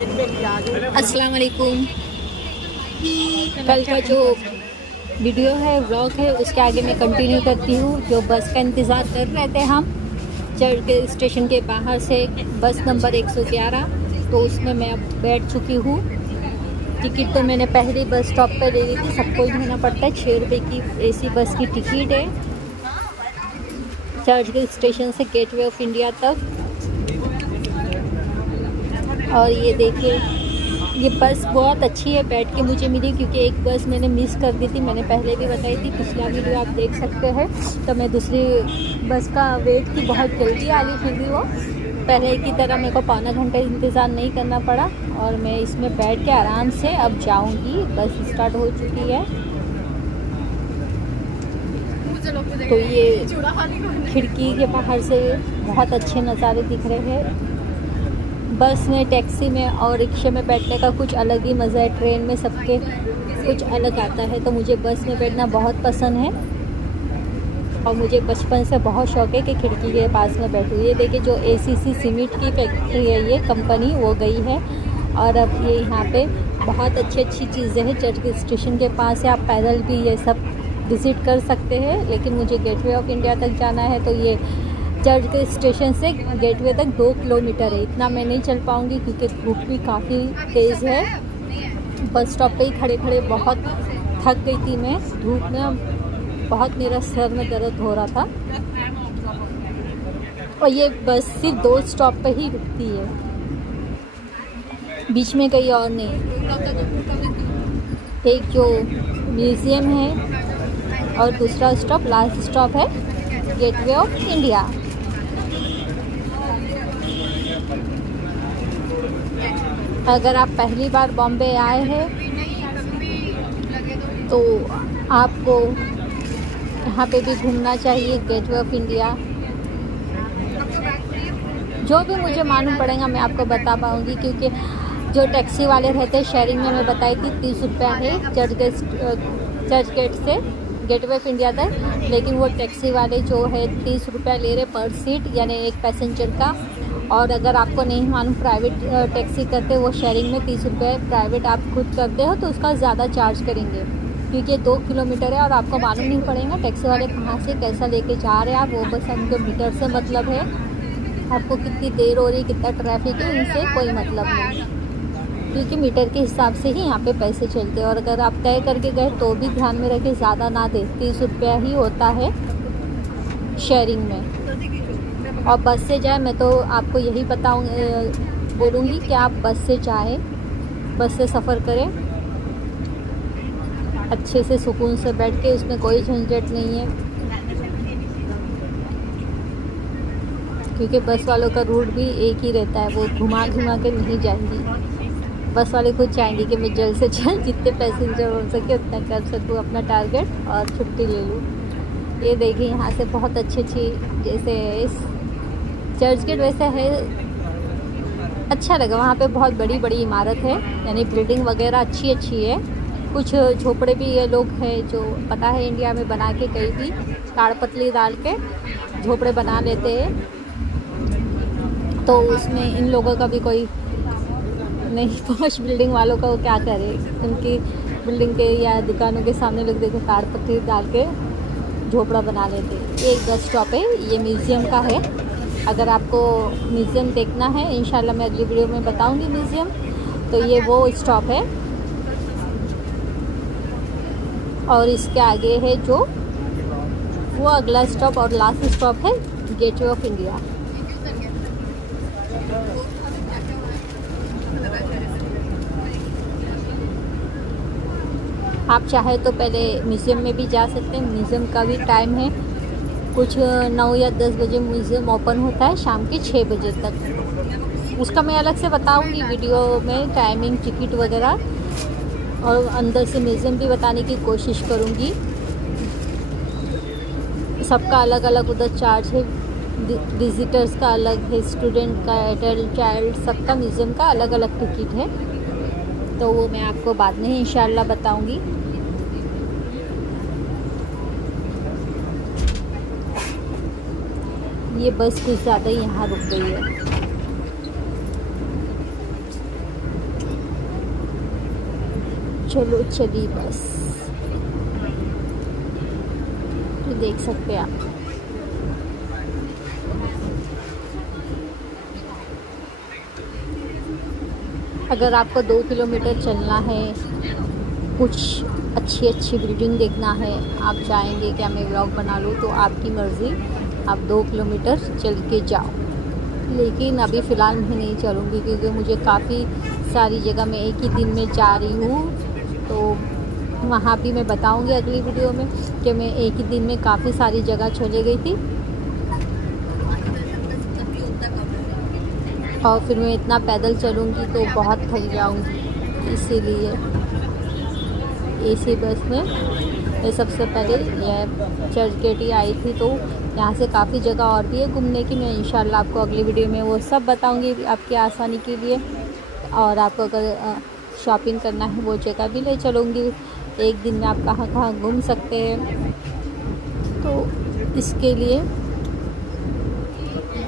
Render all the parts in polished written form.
अस्सलाम वालेकुम। कल का जो वीडियो है, व्लॉग है, उसके आगे मैं कंटिन्यू करती हूँ। जो बस का इंतज़ार कर रहे थे हम चर्च के स्टेशन के बाहर से, बस नंबर 111, तो उसमें मैं अब बैठ चुकी हूँ। टिकट तो मैंने पहले बस स्टॉप पर ले ली थी। सबको ही देना पड़ता है, 6 रुपये की एसी बस की टिकट है चर्च के स्टेशन से गेटवे ऑफ इंडिया तक। और ये देखिए, ये बस बहुत अच्छी है, बैठ के मुझे मिली, क्योंकि एक बस मैंने मिस कर दी थी। मैंने पहले भी बताई थी, पिछला वीडियो आप देख सकते हैं। तो मैं दूसरी बस का वेट की, बहुत जल्दी आ गई। फिर भी वो पहले की तरह मेरे को पौना घंटा इंतज़ार नहीं करना पड़ा और मैं इसमें बैठ के आराम से अब जाऊंगी। बस स्टार्ट हो चुकी है। तो ये खिड़की के बाहर से बहुत अच्छे नज़ारे दिख रहे हैं। बस में, टैक्सी में और रिक्शे में बैठने का कुछ अलग ही मज़ा है। ट्रेन में सबके कुछ अलग आता है, तो मुझे बस में बैठना बहुत पसंद है। और मुझे बचपन से बहुत शौक़ है कि खिड़की के पास में बैठूँ। ये देखिए, जो ACC सीमेंट की फैक्ट्री है, ये कंपनी वो गई है। और अब ये यहाँ पे बहुत अच्छी चीज़ें हैं। चर्च के स्टेशन के पास है, आप पैदल भी ये सब विज़िट कर सकते हैं। लेकिन मुझे गेटवे ऑफ इंडिया तक जाना है, तो ये चर्च के स्टेशन से गेटवे तक 2 किलोमीटर है। इतना मैं नहीं चल पाऊँगी क्योंकि धूप भी काफ़ी तेज़ है। बस स्टॉप पे ही खड़े खड़े बहुत थक गई थी मैं। धूप में बहुत मेरा सर में दर्द हो रहा था। और ये बस सिर्फ 2 स्टॉप पे ही रुकती है, बीच में कहीं और नहीं। एक जो म्यूज़ियम है और दूसरा स्टॉप, लास्ट स्टॉप है गेटवे ऑफ इंडिया। अगर आप पहली बार बॉम्बे आए हैं तो आपको यहाँ पे भी घूमना चाहिए, गेटवे ऑफ इंडिया। जो भी मुझे मालूम पड़ेगा मैं आपको बता पाऊँगी, क्योंकि जो टैक्सी वाले रहते हैं, शेयरिंग में मैं बताई थी 30 रुपया है चर्च गेट से गेटवे ऑफ इंडिया तक। लेकिन वो टैक्सी वाले जो है 30 रुपया ले रहे पर सीट, यानी एक पैसेंजर का। और अगर आपको नहीं मालूम, प्राइवेट टैक्सी करते वो शेयरिंग में 30 रुपये, प्राइवेट आप खुद करते हो तो उसका ज़्यादा चार्ज करेंगे, क्योंकि 2 किलोमीटर है और आपको मालूम नहीं पड़ेगा टैक्सी वाले कहाँ से कैसा लेके जा रहे हैं आप। वो बस उनके मीटर से मतलब है, आपको कितनी देर हो रही है, कितना ट्रैफिक है, इनसे कोई मतलब नहीं, क्योंकि मीटर के हिसाब से ही यहाँ पे पैसे चलते हैं। और अगर आप तय करके गए तो भी ध्यान में रखें, ज़्यादा ना दे, 30 रुपया ही होता है शेयरिंग में। और बस से जाए, मैं तो आपको यही बोलूँगी कि आप बस से जाएं, बस से सफ़र करें अच्छे से, सुकून से बैठ के। उसमें कोई झंझट नहीं है, क्योंकि बस वालों का रूट भी एक ही रहता है, वो घुमा के नहीं जाएंगी। बस वाले खुद चाहेंगे कि मैं जल्द से जल्द जितने पैसेंजर हो सके उतना कर सकूँ अपना टारगेट और छुट्टी ले लूँ। ये देखिए, यहाँ से बहुत अच्छी जैसे इस चर्च गेट वैसे है, अच्छा लगा। वहाँ पे बहुत बड़ी इमारत है, यानी बिल्डिंग वगैरह अच्छी है। कुछ झोपड़े भी ये लोग हैं जो पता है इंडिया में बना के कहीं भी ताड़पत्री डाल के झोपड़े बना लेते हैं, तो उसमें इन लोगों का भी कोई नहीं। पहुँच बिल्डिंग वालों का वो क्या करे, उनकी बिल्डिंग के या दुकानों के सामने लोग देखो ताड़पत्री डाल के झोपड़ा बना लेते। ये एक बस स्टॉप है, ये म्यूज़ियम का है। अगर आपको म्यूज़ियम देखना है, इंशाल्लाह मैं अगली वीडियो में बताऊंगी म्यूज़ियम। तो ये वो स्टॉप है और इसके आगे है जो वो अगला स्टॉप और लास्ट स्टॉप है गेटवे ऑफ इंडिया। आप चाहे तो पहले म्यूज़ियम में भी जा सकते हैं। म्यूज़ियम का भी टाइम है, कुछ 9 या 10 बजे म्यूज़ियम ओपन होता है, शाम के 6 बजे तक। उसका मैं अलग से बताऊंगी वीडियो में, टाइमिंग, टिकट वगैरह, और अंदर से म्यूज़ियम भी बताने की कोशिश करूंगी। सबका अलग अलग उधर चार्ज है, विजिटर्स का अलग है, स्टूडेंट का, एडल्ट, चाइल्ड, सबका म्यूज़ियम का अलग अलग टिकट है। तो वो मैं आपको बाद में इंशाल्लाह बताऊंगी। ये बस कुछ ज़्यादा ही यहाँ रुक गई है। चलो चलिए बस, तो देख सकते हैं आप। अगर आपको 2 किलोमीटर चलना है, कुछ अच्छी बिल्डिंग देखना है, आप चाहेंगे कि मैं व्लॉग बना लूँ, तो आपकी मर्ज़ी, आप 2 किलोमीटर चल के जाओ। लेकिन अभी फ़िलहाल मैं नहीं चलूँगी क्योंकि मुझे काफ़ी सारी जगह मैं एक ही दिन में जा रही हूँ, तो वहाँ भी मैं बताऊँगी अगली वीडियो में कि मैं एक ही दिन में काफ़ी सारी जगह चले गई थी। और फिर मैं इतना पैदल चलूँगी तो बहुत थक जाऊँगी, इसीलिए एसी बस में मैं सबसे पहले यह चर्च गेट ही आई थी। तो यहाँ से काफ़ी जगह और भी है घूमने की, मैं इंशाल्लाह आपको अगली वीडियो में वो सब बताऊँगी आपकी आसानी के लिए। और आपको अगर शॉपिंग करना है वो जगह भी ले चलूँगी, एक दिन में आप कहाँ कहाँ घूम सकते हैं। तो इसके लिए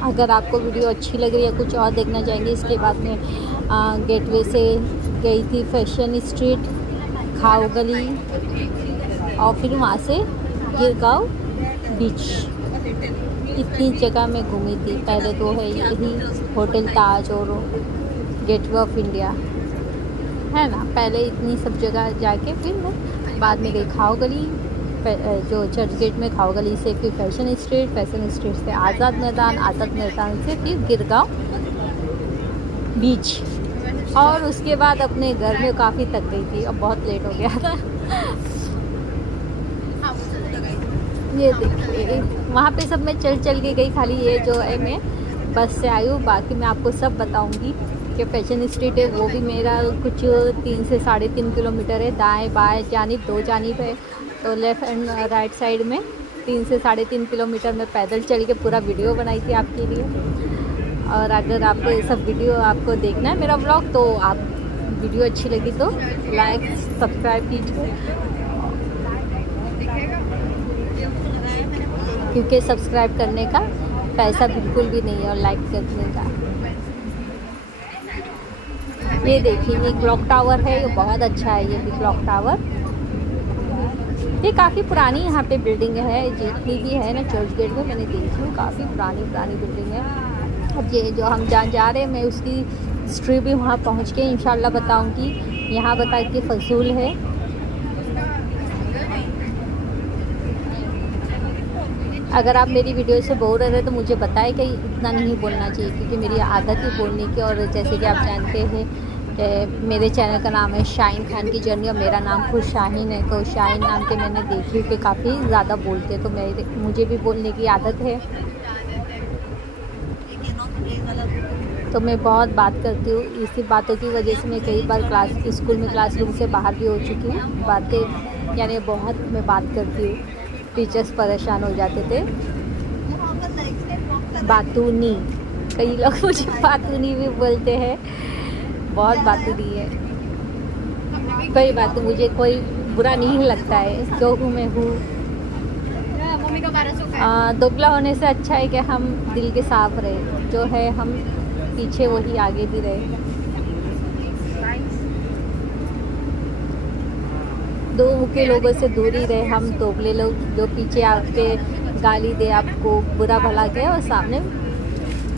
अगर आपको वीडियो अच्छी लग रही है, कुछ और देखना चाहेंगे, इसके बाद में गेटवे से गई थी फैशन स्ट्रीट, खाओ गली, और फिर वहाँ से गिरगांव बीच। इतनी जगह मैं घूमी थी। पहले तो है यही होटल ताज और गेटवे ऑफ इंडिया, है ना। पहले इतनी सब जगह जाके फिर मैं बाद में गई खाओ गली, जो चर्च गेट में खाओ गली से फिर फैशन स्ट्रीट से आज़ाद मैदान से फिर गिरगांव बीच, और उसके बाद अपने घर में काफ़ी थक गई थी, अब बहुत लेट हो गया था। ये देखिए वहाँ पे सब मैं चल के गई, खाली ये जो है मैं बस से आई हूँ। बाकी मैं आपको सब बताऊँगी कि फैशन स्ट्रीट है वो भी मेरा कुछ 3 से 3.5 किलोमीटर है, दाएं बाएं जानिब 2 जानिब है, तो लेफ़्ट एंड राइट साइड में 3 से 3.5 किलोमीटर में पैदल चल के पूरा वीडियो बनाई थी आपके लिए। और अगर आपको ये सब वीडियो आपको देखना है मेरा व्लॉग, तो आप वीडियो अच्छी लगी तो लाइक सब्सक्राइब कीजिए, क्योंकि सब्सक्राइब करने का पैसा बिल्कुल भी नहीं है और लाइक करने का। ये देखिए ये क्लॉक टावर है, ये बहुत अच्छा है। ये भी क्लॉक टावर, ये काफ़ी पुरानी यहाँ पे बिल्डिंग है, जितनी भी है ना चर्च गेट में मैंने देखी हूँ, काफ़ी पुरानी बिल्डिंग है। अब ये जो हम जहाँ जा रहे हैं मैं उसकी हिस्ट्री भी वहाँ पहुँच के इंशाल्लाह बताऊँगी। यहाँ बता के फजूल है। अगर आप मेरी वीडियो से बोर हो रहे हैं तो मुझे बताएं कि इतना नहीं बोलना चाहिए, क्योंकि मेरी आदत है बोलने की। और जैसे कि आप जानते हैं कि मेरे चैनल का नाम है शाहीन खान की जर्नी और मेरा नाम खुद शाहीन है, तो शाहीन नाम के मैंने देखी कि काफ़ी ज़्यादा बोलते हैं, तो मुझे भी बोलने की आदत है, तो मैं बहुत बात करती हूँ। इसी बातों की वजह से मैं कई बार स्कूल में क्लासरूम से बाहर भी हो चुकी हूँ। बातें यानी बहुत मैं बात करती हूँ, टीचर्स परेशान हो जाते थे। बातूनी, कई लोग मुझे बातूनी भी बोलते हैं, बहुत बातूनी है। कोई बात, मुझे कोई बुरा नहीं लगता है, जो हूँ मैं हूँ। दुबला होने से अच्छा है कि हम दिल के साफ रहे, जो है हम पीछे वही आगे भी रहे। दो मुखे लोगों से दूरी रहे, हम दोगले लोग जो पीछे आपके गाली दे, आपको बुरा भला कहे, और सामने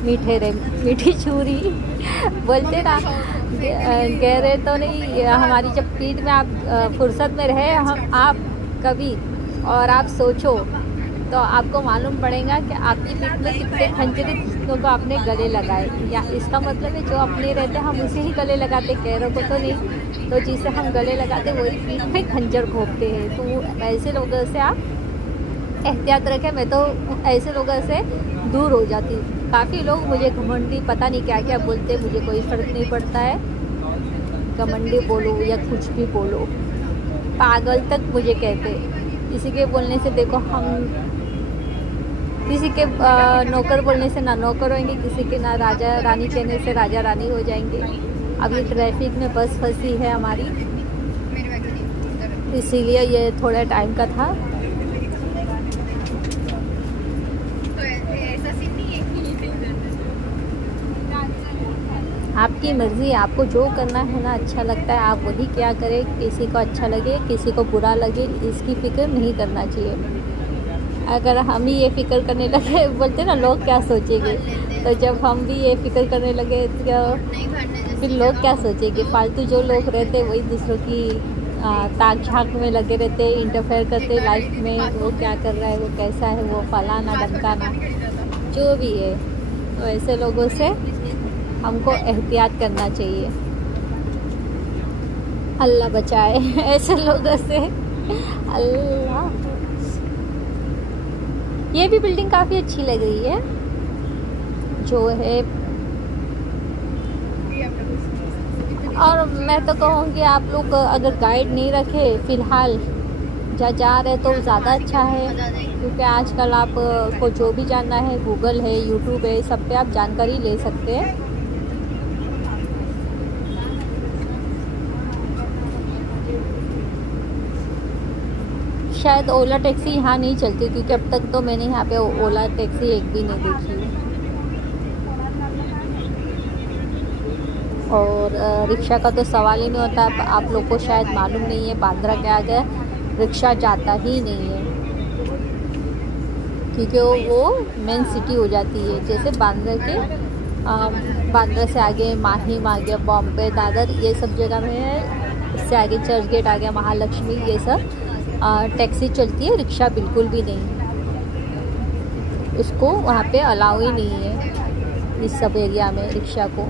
मीठे रहे, मीठी छुरी बोलते ना, कह रहे तो नहीं। हमारी जब पीठ में आप फुर्सत में रहे हम आप कभी और आप सोचो, तो आपको मालूम पड़ेगा कि आपकी पीठ में कितने खंजरे जिसको को आपने गले लगाए। या इसका मतलब है जो अपने रहते हम उसे ही गले लगाते, गैरों को तो नहीं। तो जिसे हम गले लगाते वही पीठ में खंजर घोंपते हैं। तो ऐसे लोगों से आप एहतियात रखें। मैं तो ऐसे लोगों से दूर हो जाती हूँ। काफ़ी लोग मुझे घमंडी पता नहीं क्या क्या बोलते, मुझे कोई फ़र्क नहीं पड़ता है। घमंडी बोलो या कुछ भी बोलो, पागल तक मुझे कहते। किसी के बोलने से देखो, हम किसी के नौकर बोलने से ना नौकर होंगे, किसी के ना राजा रानी कहने से राजा रानी हो जाएंगे। अभी ट्रैफिक में बस फंसी है हमारी, इसीलिए ये थोड़ा टाइम का था। आपकी मर्ज़ी, आपको जो करना है ना अच्छा लगता है आप वही क्या करें। किसी को अच्छा लगे किसी को बुरा लगे इसकी फ़िक्र नहीं करना चाहिए। अगर हम ही ये फ़िक्र करने लगे बोलते ना लोग क्या सोचेंगे, तो जब हम भी ये फ़िक्र करने लगे तो फिर लोग क्या सोचेंगे। फालतू जो लोग रहते वही दूसरों की ताक झांक में लगे रहते, इंटरफेयर करते लाइफ में, वो क्या कर रहा है, वो कैसा है, वो फलाना ढमकाना जो भी है। तो ऐसे लोगों से हमको एहतियात करना चाहिए। अल्लाह बचाए ऐसे लोगों से, अल्लाह। ये भी बिल्डिंग काफ़ी अच्छी लग रही है जो है। और मैं तो कहूँगी आप लोग अगर गाइड नहीं रखे फ़िलहाल जहाँ जा रहे तो ज़्यादा अच्छा है, क्योंकि आजकल आप को जो भी जानना है गूगल है, यूट्यूब है, सब पे आप जानकारी ले सकते हैं। शायद ओला टैक्सी यहाँ नहीं चलती, क्योंकि अब तक तो मैंने यहाँ पे ओला टैक्सी एक भी नहीं देखी। और रिक्शा का तो सवाल ही नहीं होता। आप लोग को शायद मालूम नहीं है, बांद्रा के आगे रिक्शा जाता ही नहीं है, क्योंकि वो मेन सिटी हो जाती है। जैसे बांद्रा के बांद्रा से आगे माहिम आ गया, बॉम्बे, दादर, ये सब जगह में है। इससे आगे चर्च गेट आ गया, महालक्ष्मी, ये सब टैक्सी चलती है, रिक्शा बिल्कुल भी नहीं। उसको वहाँ पे अलाउ ही नहीं है इस सब एरिया में रिक्शा को।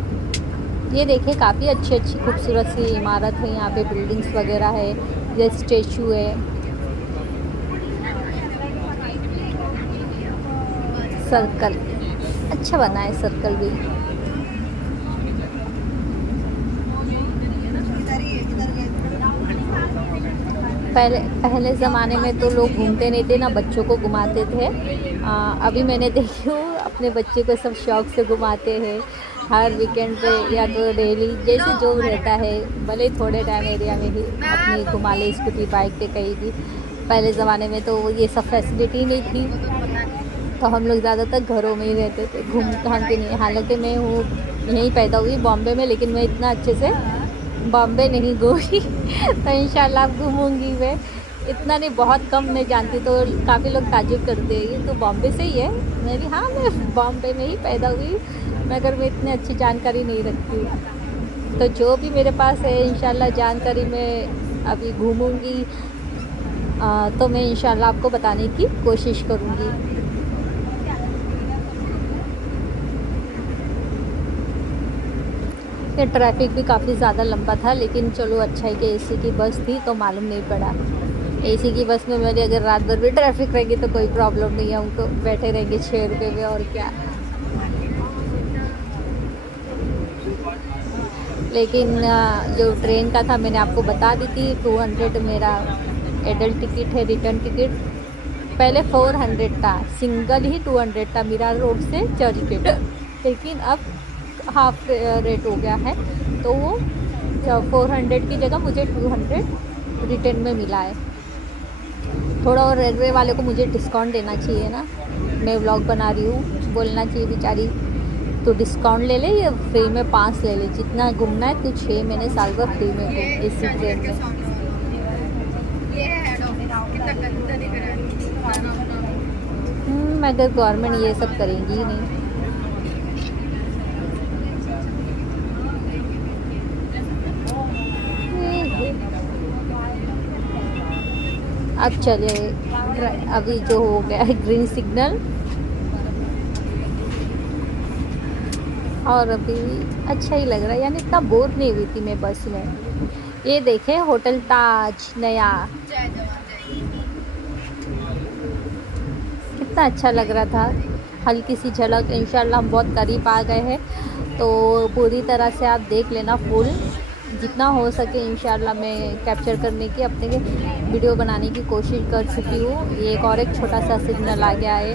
ये देखिए काफ़ी अच्छी अच्छी खूबसूरत सी इमारत है यहाँ पे, बिल्डिंग्स वगैरह है, ये स्टेचू है। सर्कल अच्छा बना है, सर्कल भी। पहले ज़माने में तो लोग घूमते नहीं थे ना, बच्चों को घुमाते थे। अभी मैंने देखी हूँ अपने बच्चे को सब शौक़ से घुमाते हैं हर वीकेंड पे या तो डेली, जैसे जो रहता है, भले थोड़े टाइम एरिया में ही अपनी घुमा ले स्कूटी बाइक पे कहीं भी। पहले ज़माने में तो ये सब फैसिलिटी नहीं थी, तो हम लोग ज़्यादातर घरों में ही रहते थे, घूम घाम के नहीं। हालांकि मैं हूँ यहीं पैदा हुई बॉम्बे में, लेकिन मैं इतना अच्छे से बॉम्बे नहीं घूमी तो इंशाल्लाह अब घूमूंगी। मैं इतना नहीं, बहुत कम मैं जानती, तो काफ़ी लोग ताजुब करते हैं ये तो बॉम्बे से ही है। मैं भी हाँ, मैं बॉम्बे में ही पैदा हुई, मगर मैं इतनी अच्छी जानकारी नहीं रखती। तो जो भी मेरे पास है इंशाल्लाह जानकारी मैं अभी घूमूंगी, तो मैं इंशाल्लाह आपको बताने की कोशिश करूँगी। ये ट्रैफिक भी काफ़ी ज़्यादा लंबा था, लेकिन चलो अच्छा है कि एसी की बस थी तो मालूम नहीं पड़ा। एसी की बस में मेरी अगर रात भर भी ट्रैफिक रहेगी तो कोई प्रॉब्लम नहीं है, हम तो बैठे रहेंगे 6 रुपये में, और क्या। लेकिन जो ट्रेन का था मैंने आपको बता दी थी, 200 मेरा एडल्ट टिकट है, रिटर्न टिकट। पहले 400 था, सिंगल ही 200 था मीरा रोड से चर्च गेट, लेकिन अब हाफ रेट हो गया है, तो वो 400 की जगह मुझे 200 रिटर्न में मिला है। थोड़ा और रेलवे वाले को मुझे डिस्काउंट देना चाहिए ना, मैं व्लॉग बना रही हूँ, बोलना चाहिए बेचारी तो डिस्काउंट ले ले, या फ्री में 5 ले ले, जितना घूमना है तो 6 महीने साल भर फ्री में घूम इसी ट्रेन में। मगर गवर्नमेंट ये सब करेंगी ही नहीं। अब चलिए, अभी जो हो गया है ग्रीन सिग्नल, और अभी अच्छा ही लग रहा है, यानी इतना बोर नहीं हुई थी मैं बस में। ये देखें होटल ताज नया, कितना अच्छा लग रहा था। हल्की सी झलक, इंशाल्लाह हम बहुत करीब आ गए हैं, तो पूरी तरह से आप देख लेना फुल, जितना हो सके इंशाल्लाह मैं कैप्चर करने की, अपने वीडियो बनाने की कोशिश कर चुकी हूँ। ये एक और एक छोटा सा सिग्नल आ गया है,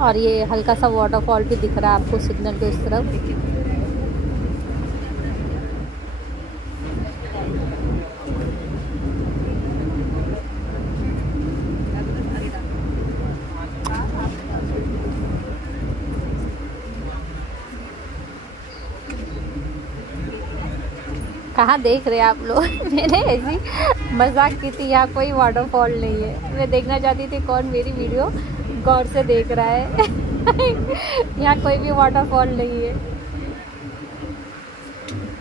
और ये हल्का सा वाटरफॉल भी दिख रहा है आपको सिग्नल के उस तरफ। कहाँ देख रहे हैं आप लोग? मैंने ऐसी मजाक की थी, यहाँ कोई वाटरफॉल नहीं है। मैं देखना चाहती थी कौन मेरी वीडियो गौर से देख रहा है। यहाँ कोई भी वाटरफॉल नहीं है।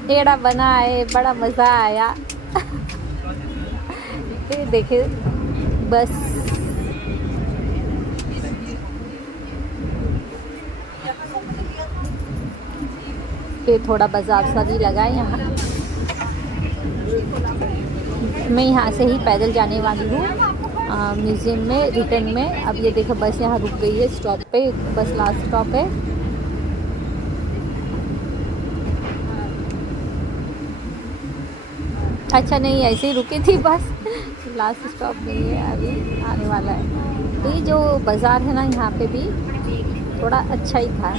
टेढ़ा बना है, बड़ा मज़ा आया। देखे बस पे थोड़ा बाजार सा भी लगा है यहाँ। मैं यहाँ से ही पैदल जाने वाली हूँ म्यूज़ियम में रिटर्न में। अब ये देखो बस यहाँ रुक गई है स्टॉप पे, बस लास्ट स्टॉप है। अच्छा नहीं, ऐसे ही रुकी थी बस, लास्ट स्टॉप नहीं है, अभी आने वाला है। तो ये जो बाज़ार है ना, यहाँ पे भी थोड़ा अच्छा ही था।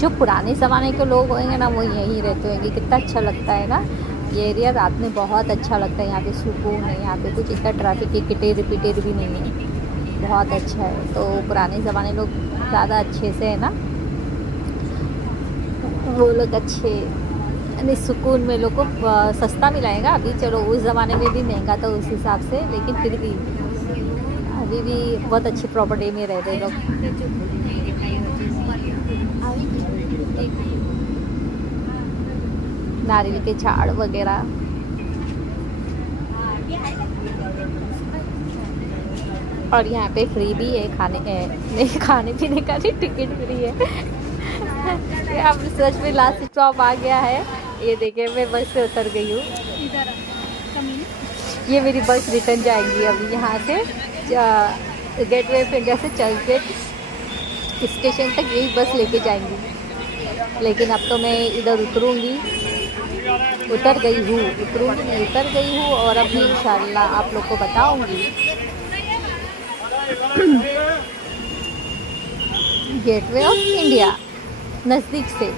जो पुराने ज़माने के लोग होंगे ना, वो यहीं रहते होंगे। कितना अच्छा लगता है ना ये एरिया, रात में बहुत अच्छा लगता है। यहाँ पे सुकून है, यहाँ पे कुछ इतना ट्रैफिक की किटेर पिटेर भी नहीं है, बहुत अच्छा है। तो पुराने ज़माने लोग ज़्यादा अच्छे से है ना, वो लोग अच्छे यानी सुकून में लोग को सस्ता मिलाएगा। अभी चलो उस ज़माने में भी महंगा था उस हिसाब से, लेकिन फिर भी अभी भी बहुत अच्छी प्रॉपर्टी में रहते लोग। नारियल के झाड़ वगैरह। और यहाँ पे फ्री भी है नहीं, खाने पीने का नहीं, टिकट फ्री है। अब सच में लास्ट स्टॉप आ गया है। ये देखिए मैं बस से उतर गई हूँ। ये मेरी बस रिटर्न जाएंगी अभी यहाँ से गेटवे ऑफ इंडिया से चर्चगेट स्टेशन तक यही बस लेके जाएंगी। लेकिन अब तो मैं इधर उतर गई हूँ और अभी इंशाल्लाह आप लोग को बताऊंगी गेटवे ऑफ इंडिया नज़दीक से।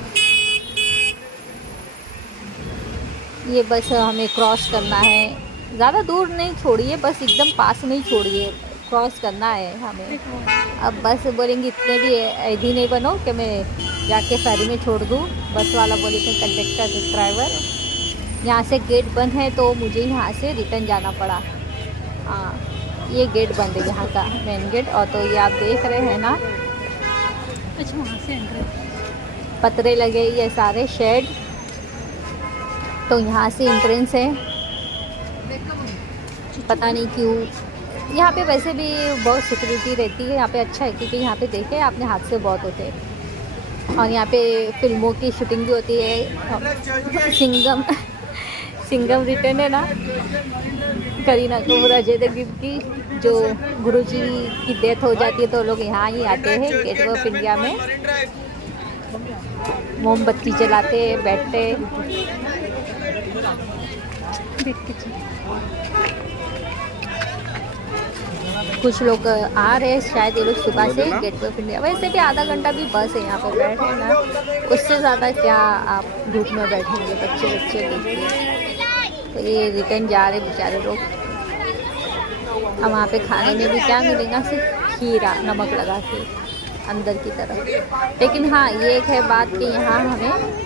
ये बस हमें क्रॉस करना है, ज़्यादा दूर नहीं छोड़िए, बस एकदम पास में ही छोड़िए, क्रॉस करना है हमें। अब बस बोलेंगे इतने भी ऐधी नहीं बनो कि मैं जाके फेरी में छोड़ दूँ। बस वाला बोले थे कंडक्टर ड्राइवर, यहाँ से गेट बंद है तो मुझे यहाँ से रिटर्न जाना पड़ा। हाँ, ये गेट बंद है यहाँ का मेन गेट। और तो ये आप देख रहे हैं ना, अच्छा वहाँ से पतरे लगे ये सारे शेड, तो यहाँ से एंट्रेंस है। पता नहीं क्यों यहाँ पे, वैसे भी बहुत सिक्योरिटी रहती है यहाँ पे। अच्छा है क्योंकि यहाँ पे देखे आपने हादसे बहुत होते हैं और यहाँ पे फिल्मों की शूटिंग भी होती है। सिंघम रिटर्न है ना, करीना कपूर अजय देवगन की, जो गुरुजी की डेथ हो जाती है तो लोग यहाँ ही आते हैं गेटवे ऑफ इंडिया में, मोमबत्ती जलाते बैठते। कुछ लोग आ रहे हैं शायद, ये लोग सुबह से गेटवे ऑफ इंडिया। वैसे भी आधा घंटा भी बस है यहाँ पे बैठे ना, उससे ज़्यादा क्या आप धूप में बैठेंगे बच्चे देखिए। तो ये रिटर्न जा रहे बेचारे लोग। अब वहाँ पे खाने में भी क्या मिलेगा, सिर्फ खीरा नमक लगा के अंदर की तरफ। लेकिन हाँ ये एक है बात कि यहाँ हमें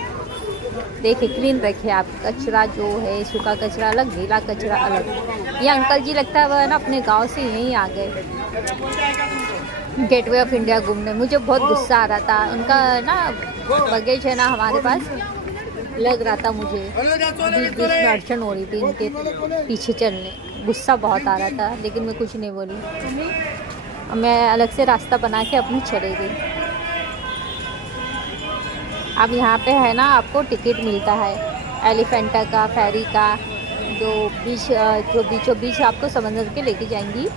देखिए क्लीन रखे आप, कचरा जो है सूखा कचरा अलग, गीला कचरा अलग। ये अंकल जी लगता है वह ना अपने गांव से यहीं आ गए गेटवे ऑफ इंडिया घूमने। मुझे बहुत गुस्सा आ रहा था, उनका ना बगेज है ना हमारे पास, लग रहा था मुझे बीच में अड़चन हो रही थी इनके पीछे चलने, गुस्सा बहुत आ रहा था। लेकिन मैं कुछ नहीं बोली, मैं अलग से रास्ता बना के अपनी चले गई। अब यहाँ पे है ना आपको टिकट मिलता है एलिफेंटा का, फेरी का, जो बीचों बीच आपको समंदर के लेके जाएंगी।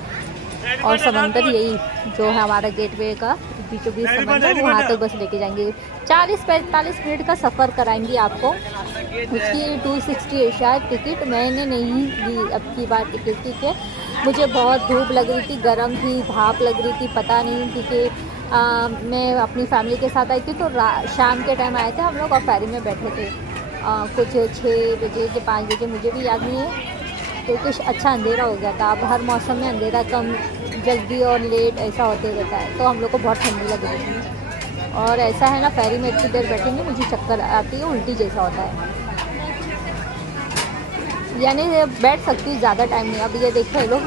और समंदर यही जो है हमारा गेटवे का बीचों बीच समंदर, वहाँ तक बस लेके जाएंगे। 40-45 मिनट का सफ़र कराएंगी आपको। उसकी 260 है शायद टिकट। मैंने नहीं ली अब की बार टिकट, क्योंकि मुझे बहुत धूप लग रही थी, गर्म थी, भाप लग रही थी, पता नहीं। क्योंकि मैं अपनी फैमिली के साथ आई थी, तो शाम के टाइम आए थे हम लोग और फेरी में बैठे थे कुछ 6 बजे के 5 बजे, मुझे भी याद नहीं है। तो कुछ अच्छा अंधेरा हो गया था। अब हर मौसम में अंधेरा कम जल्दी और लेट ऐसा होते रहता है, तो हम लोग को बहुत ठंडी लग रही थी। और ऐसा है ना, फेरी में इतनी देर बैठेंगे मुझे चक्कर आती है, उल्टी जैसा होता है, यानी बैठ सकती हूँ ज़्यादा टाइम नहीं। अब ये देखो ये लोग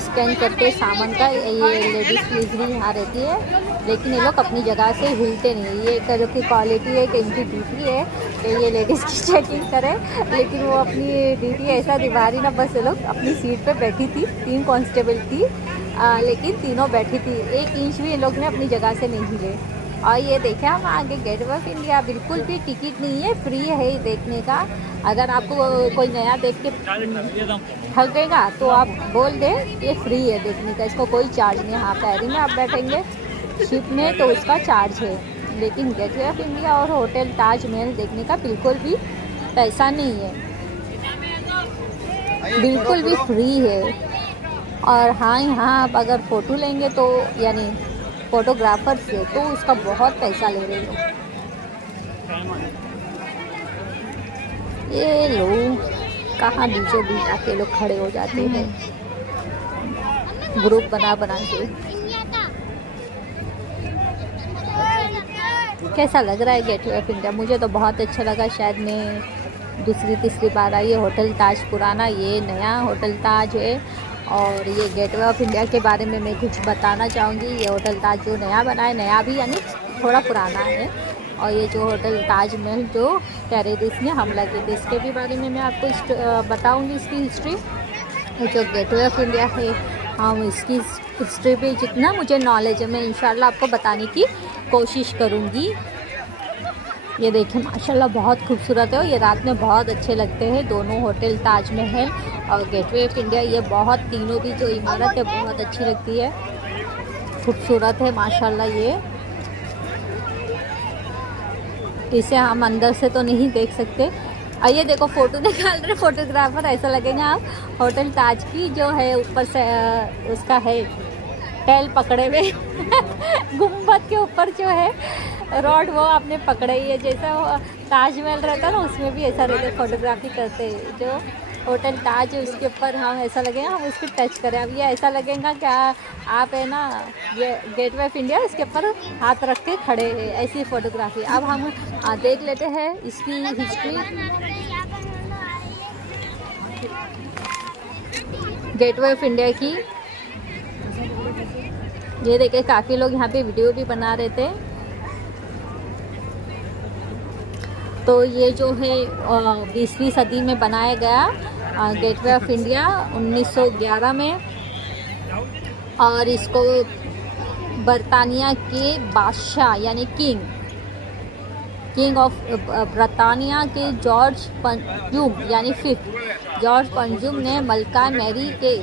स्कैन करते सामान का, ये लेडीज़ प्लीज़ भी यहाँ रहती है, लेकिन ये लोग अपनी जगह से हिलते नहीं। ये एक की क्वालिटी है कि इनकी ड्यूटी है कि ये लेडीज़ की चेकिंग करें, लेकिन वो अपनी ड्यूटी ऐसा निभा रही ना, बस ये लोग अपनी सीट पे बैठी थी, 3 कांस्टेबल थी, लेकिन तीनों बैठी थी, 1 इंच भी इन लोग ने अपनी जगह से नहीं हिले। और ये देखें हम आगे गेटवे ऑफ इंडिया, बिल्कुल भी टिकट नहीं है, फ्री है देखने का। अगर आपको कोई नया देख के थक गएगा तो आप बोल दें ये फ्री है देखने का, इसको कोई चार्ज नहीं। हाँ, फेरी में आप बैठेंगे शिप में तो उसका चार्ज है, लेकिन गेटवे ऑफ इंडिया और होटल ताजमहल देखने का बिल्कुल भी पैसा नहीं है, बिल्कुल भी फ्री है। और हाँ, यहाँ आप अगर फ़ोटो लेंगे तो यानी फोटोग्राफर से तो उसका बहुत पैसा ले रहे हैं। ये लोग कहाँ बीचों बीच आके लोग खड़े हो जाते हैं, ग्रुप बना के। कैसा लग रहा है गेटवे ऑफ इंडिया? मुझे तो बहुत अच्छा लगा, शायद मैं दूसरी तीसरी बार आई। होटल ताज पुराना, ये नया होटल ताज है। और ये गेटवे ऑफ इंडिया के बारे में मैं कुछ बताना चाहूँगी। ये होटल ताज जो नया बना है, नया भी यानी थोड़ा पुराना है। और ये जो होटल ताजमहल जो टेररिस्ट ने हमला किया था, इसके भी बारे में मैं आपको बताऊँगी इसकी हिस्ट्री। जो गेटवे ऑफ इंडिया है, हम इसकी हिस्ट्री पे जितना मुझे नॉलेज है मैं इंशाल्लाह आपको बताने की कोशिश करूँगी। ये देखिए माशाल्लाह बहुत खूबसूरत है, और ये रात में बहुत अच्छे लगते हैं दोनों, होटल ताजमहल और गेटवे ऑफ इंडिया। ये बहुत, तीनों भी जो इमारत है बहुत अच्छी लगती है, खूबसूरत है माशाल्लाह। इसे हम अंदर से तो नहीं देख सकते। आइए देखो फ़ोटो निकाल रहे फोटोग्राफर, ऐसा लगेगा आप होटल ताज की जो है ऊपर से उसका है टैल पकड़े हुए गुम्बद के ऊपर जो है रॉड, वो आपने पकड़े ही है। जैसा वो ताजमहल रहता है ना, उसमें भी ऐसा रहता है, फोटोग्राफी करते हैं। जो होटल ताज है उसके ऊपर हम ऐसा लगेगा हम उसको टच करें। अब ये ऐसा लगेगा क्या आप है ना, ये गेटवे ऑफ इंडिया, इसके ऊपर हाथ रख के खड़े हैं, ऐसी फ़ोटोग्राफी। अब हम देख लेते हैं इसकी हिस्ट्री गेटवे ऑफ इंडिया की। ये देखिए काफ़ी लोग यहाँ पे वीडियो भी बना रहे थे। तो ये जो है 20वीं सदी में बनाया गया गेटवे ऑफ इंडिया 1911 में, और इसको बरतानिया के बादशाह यानी किंग ऑफ ब्रिटानिया के जॉर्ज पंजुम यानी 5th जॉर्ज पंजुम ने मलका मैरी के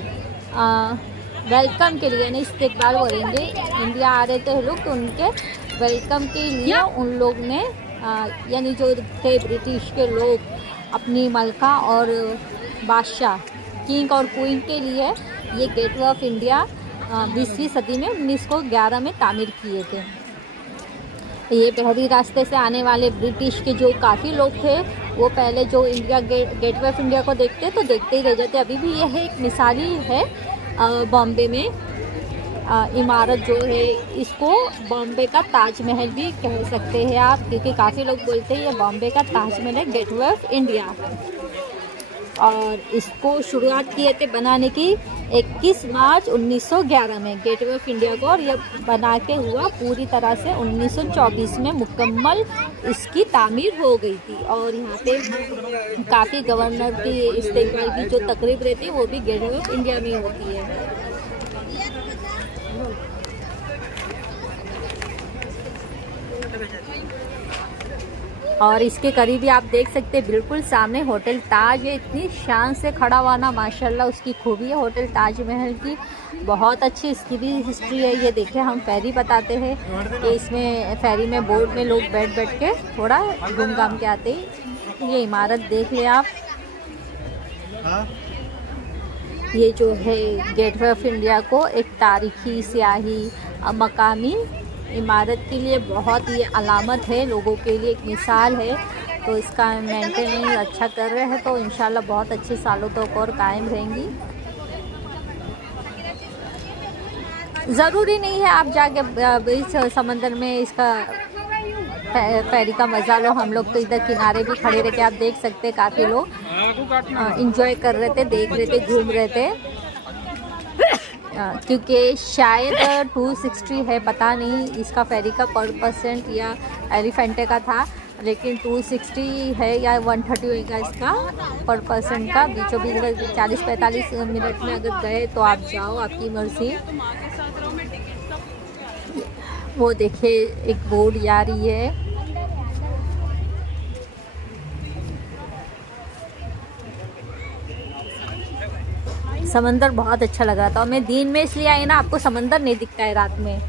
वेलकम के लिए यानी इस्तकबाल करेंगे, इंडिया आ रहे थे लोग, तो उनके वेलकम के लिए उन लोग ने यानी जो थे ब्रिटिश के लोग अपनी मलका और बादशाह किंग और क्वीन के लिए ये गेटवे ऑफ इंडिया 20वीं सदी में 1911 में तामीर किए थे। ये बहरी रास्ते से आने वाले ब्रिटिश के जो काफ़ी लोग थे, वो पहले जो इंडिया गेटवे ऑफ इंडिया को देखते तो देखते ही रह जाते। अभी भी यह एक मिसाली है बॉम्बे में इमारत जो है, इसको बॉम्बे का ताजमहल भी कह सकते हैं आप, क्योंकि काफ़ी लोग बोलते हैं ये बॉम्बे का ताजमहल है गेटवे ऑफ इंडिया। और इसको शुरुआत किए थे बनाने की 21 मार्च 1911 में गेटवे ऑफ इंडिया को, और यह बना के हुआ पूरी तरह से 1924 में मुकम्मल इसकी तामीर हो गई थी। और यहाँ पे काफ़ी गवर्नर की इस्तेमाल की जो तकरीब रहती है वो भी गेटवे ऑफ इंडिया में होती है। और इसके करीब ही आप देख सकते हैं बिल्कुल सामने होटल ताज है। इतनी शान से खड़ा हुआ ना, माशाल्लाह उसकी खूबी है होटल ताजमहल की, बहुत अच्छी इसकी भी हिस्ट्री है। ये देखिए हम फेरी बताते हैं कि इसमें फेरी में बोट में लोग बैठ के थोड़ा घूम घाम के आते हैं। ये इमारत देख ले आप, ये जो है गेटवे ऑफ इंडिया को एक तारीखी सियाही मकामी इमारत के लिए बहुत ही अलामत है, लोगों के लिए एक मिसाल है। तो इसका मेंटेनेंस अच्छा कर रहे हैं तो इंशाल्लाह बहुत अच्छे सालों तक और कायम रहेंगी। ज़रूरी नहीं है आप जाके इस समंदर में इसका फेरी का मज़ा लो। हम लोग तो इधर किनारे भी खड़े रह के आप देख सकते हैं, काफ़ी लोग इंजॉय कर रहे थे, देख रहे थे, घूम रहे थे। क्योंकि शायद 260 है, पता नहीं इसका फेरी का पर पर्सेंट या एलिफेंटे का था, लेकिन 260 है या 130 होगा इसका पर पर्सन का। बीचों बीच 40-45 मिनट में अगर गए तो आप जाओ, आपकी मर्जी। वो देखिए एक बोट जा रही है। समंदर बहुत अच्छा लग रहा था, और मैं दिन में इसलिए आई ना, आपको समंदर नहीं दिखता है रात में,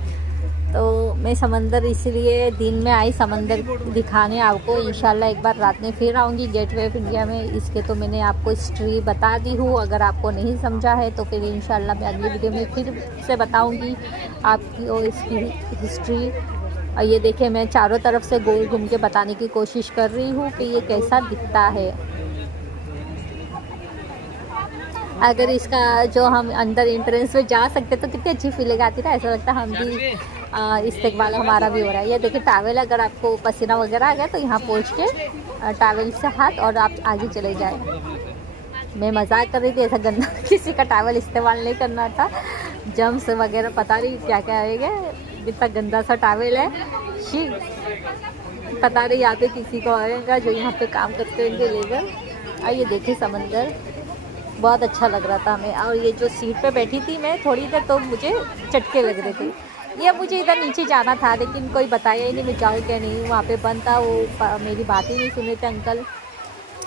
तो मैं समंदर इसलिए दिन में आई समंदर दिखाने आपको। इंशाल्लाह एक बार रात में फिर आऊँगी गेटवे ऑफ इंडिया में। इसके तो मैंने आपको हिस्ट्री बता दी हूँ, अगर आपको नहीं समझा है तो फिर इंशाल्लाह मैं अगली वीडियो में फिर से बताऊँगी आपकी और इसकी हिस्ट्री। और ये देखिए मैं चारों तरफ से गोल घूम के बताने की कोशिश कर रही हूँ कि ये कैसा दिखता है। अगर इसका जो हम अंदर एंट्रेंस में जा सकते तो कितनी अच्छी फीलिंग आती ना, ऐसा लगता हम भी इस्तेमाल हमारा भी हो रहा है। ये देखिए टावल, अगर आपको पसीना वगैरह आ गया तो यहाँ पहुँच के टावल से हाथ और आप आगे चले जाए। मैं मजाक कर रही थी, ऐसा गंदा किसी का टावल इस्तेमाल नहीं करना था। जम्स वगैरह पता नहीं क्या क्या आएगा, इतना गंदा सा टावल है, शी पता नहीं यहाँ पे किसी को आएगा जो यहाँ पे काम करते होंगे लेबर। और ये देखिए समंदर बहुत अच्छा लग रहा था हमें। और ये जो सीट पे बैठी थी मैं थोड़ी देर, तो मुझे चटके लग रहे थे। ये मुझे इधर नीचे जाना था, लेकिन कोई बताया ही नहीं मैं जाऊँ क्या नहीं, वहाँ पे बंद था। वो मेरी बात ही नहीं सुन रहे थे अंकल।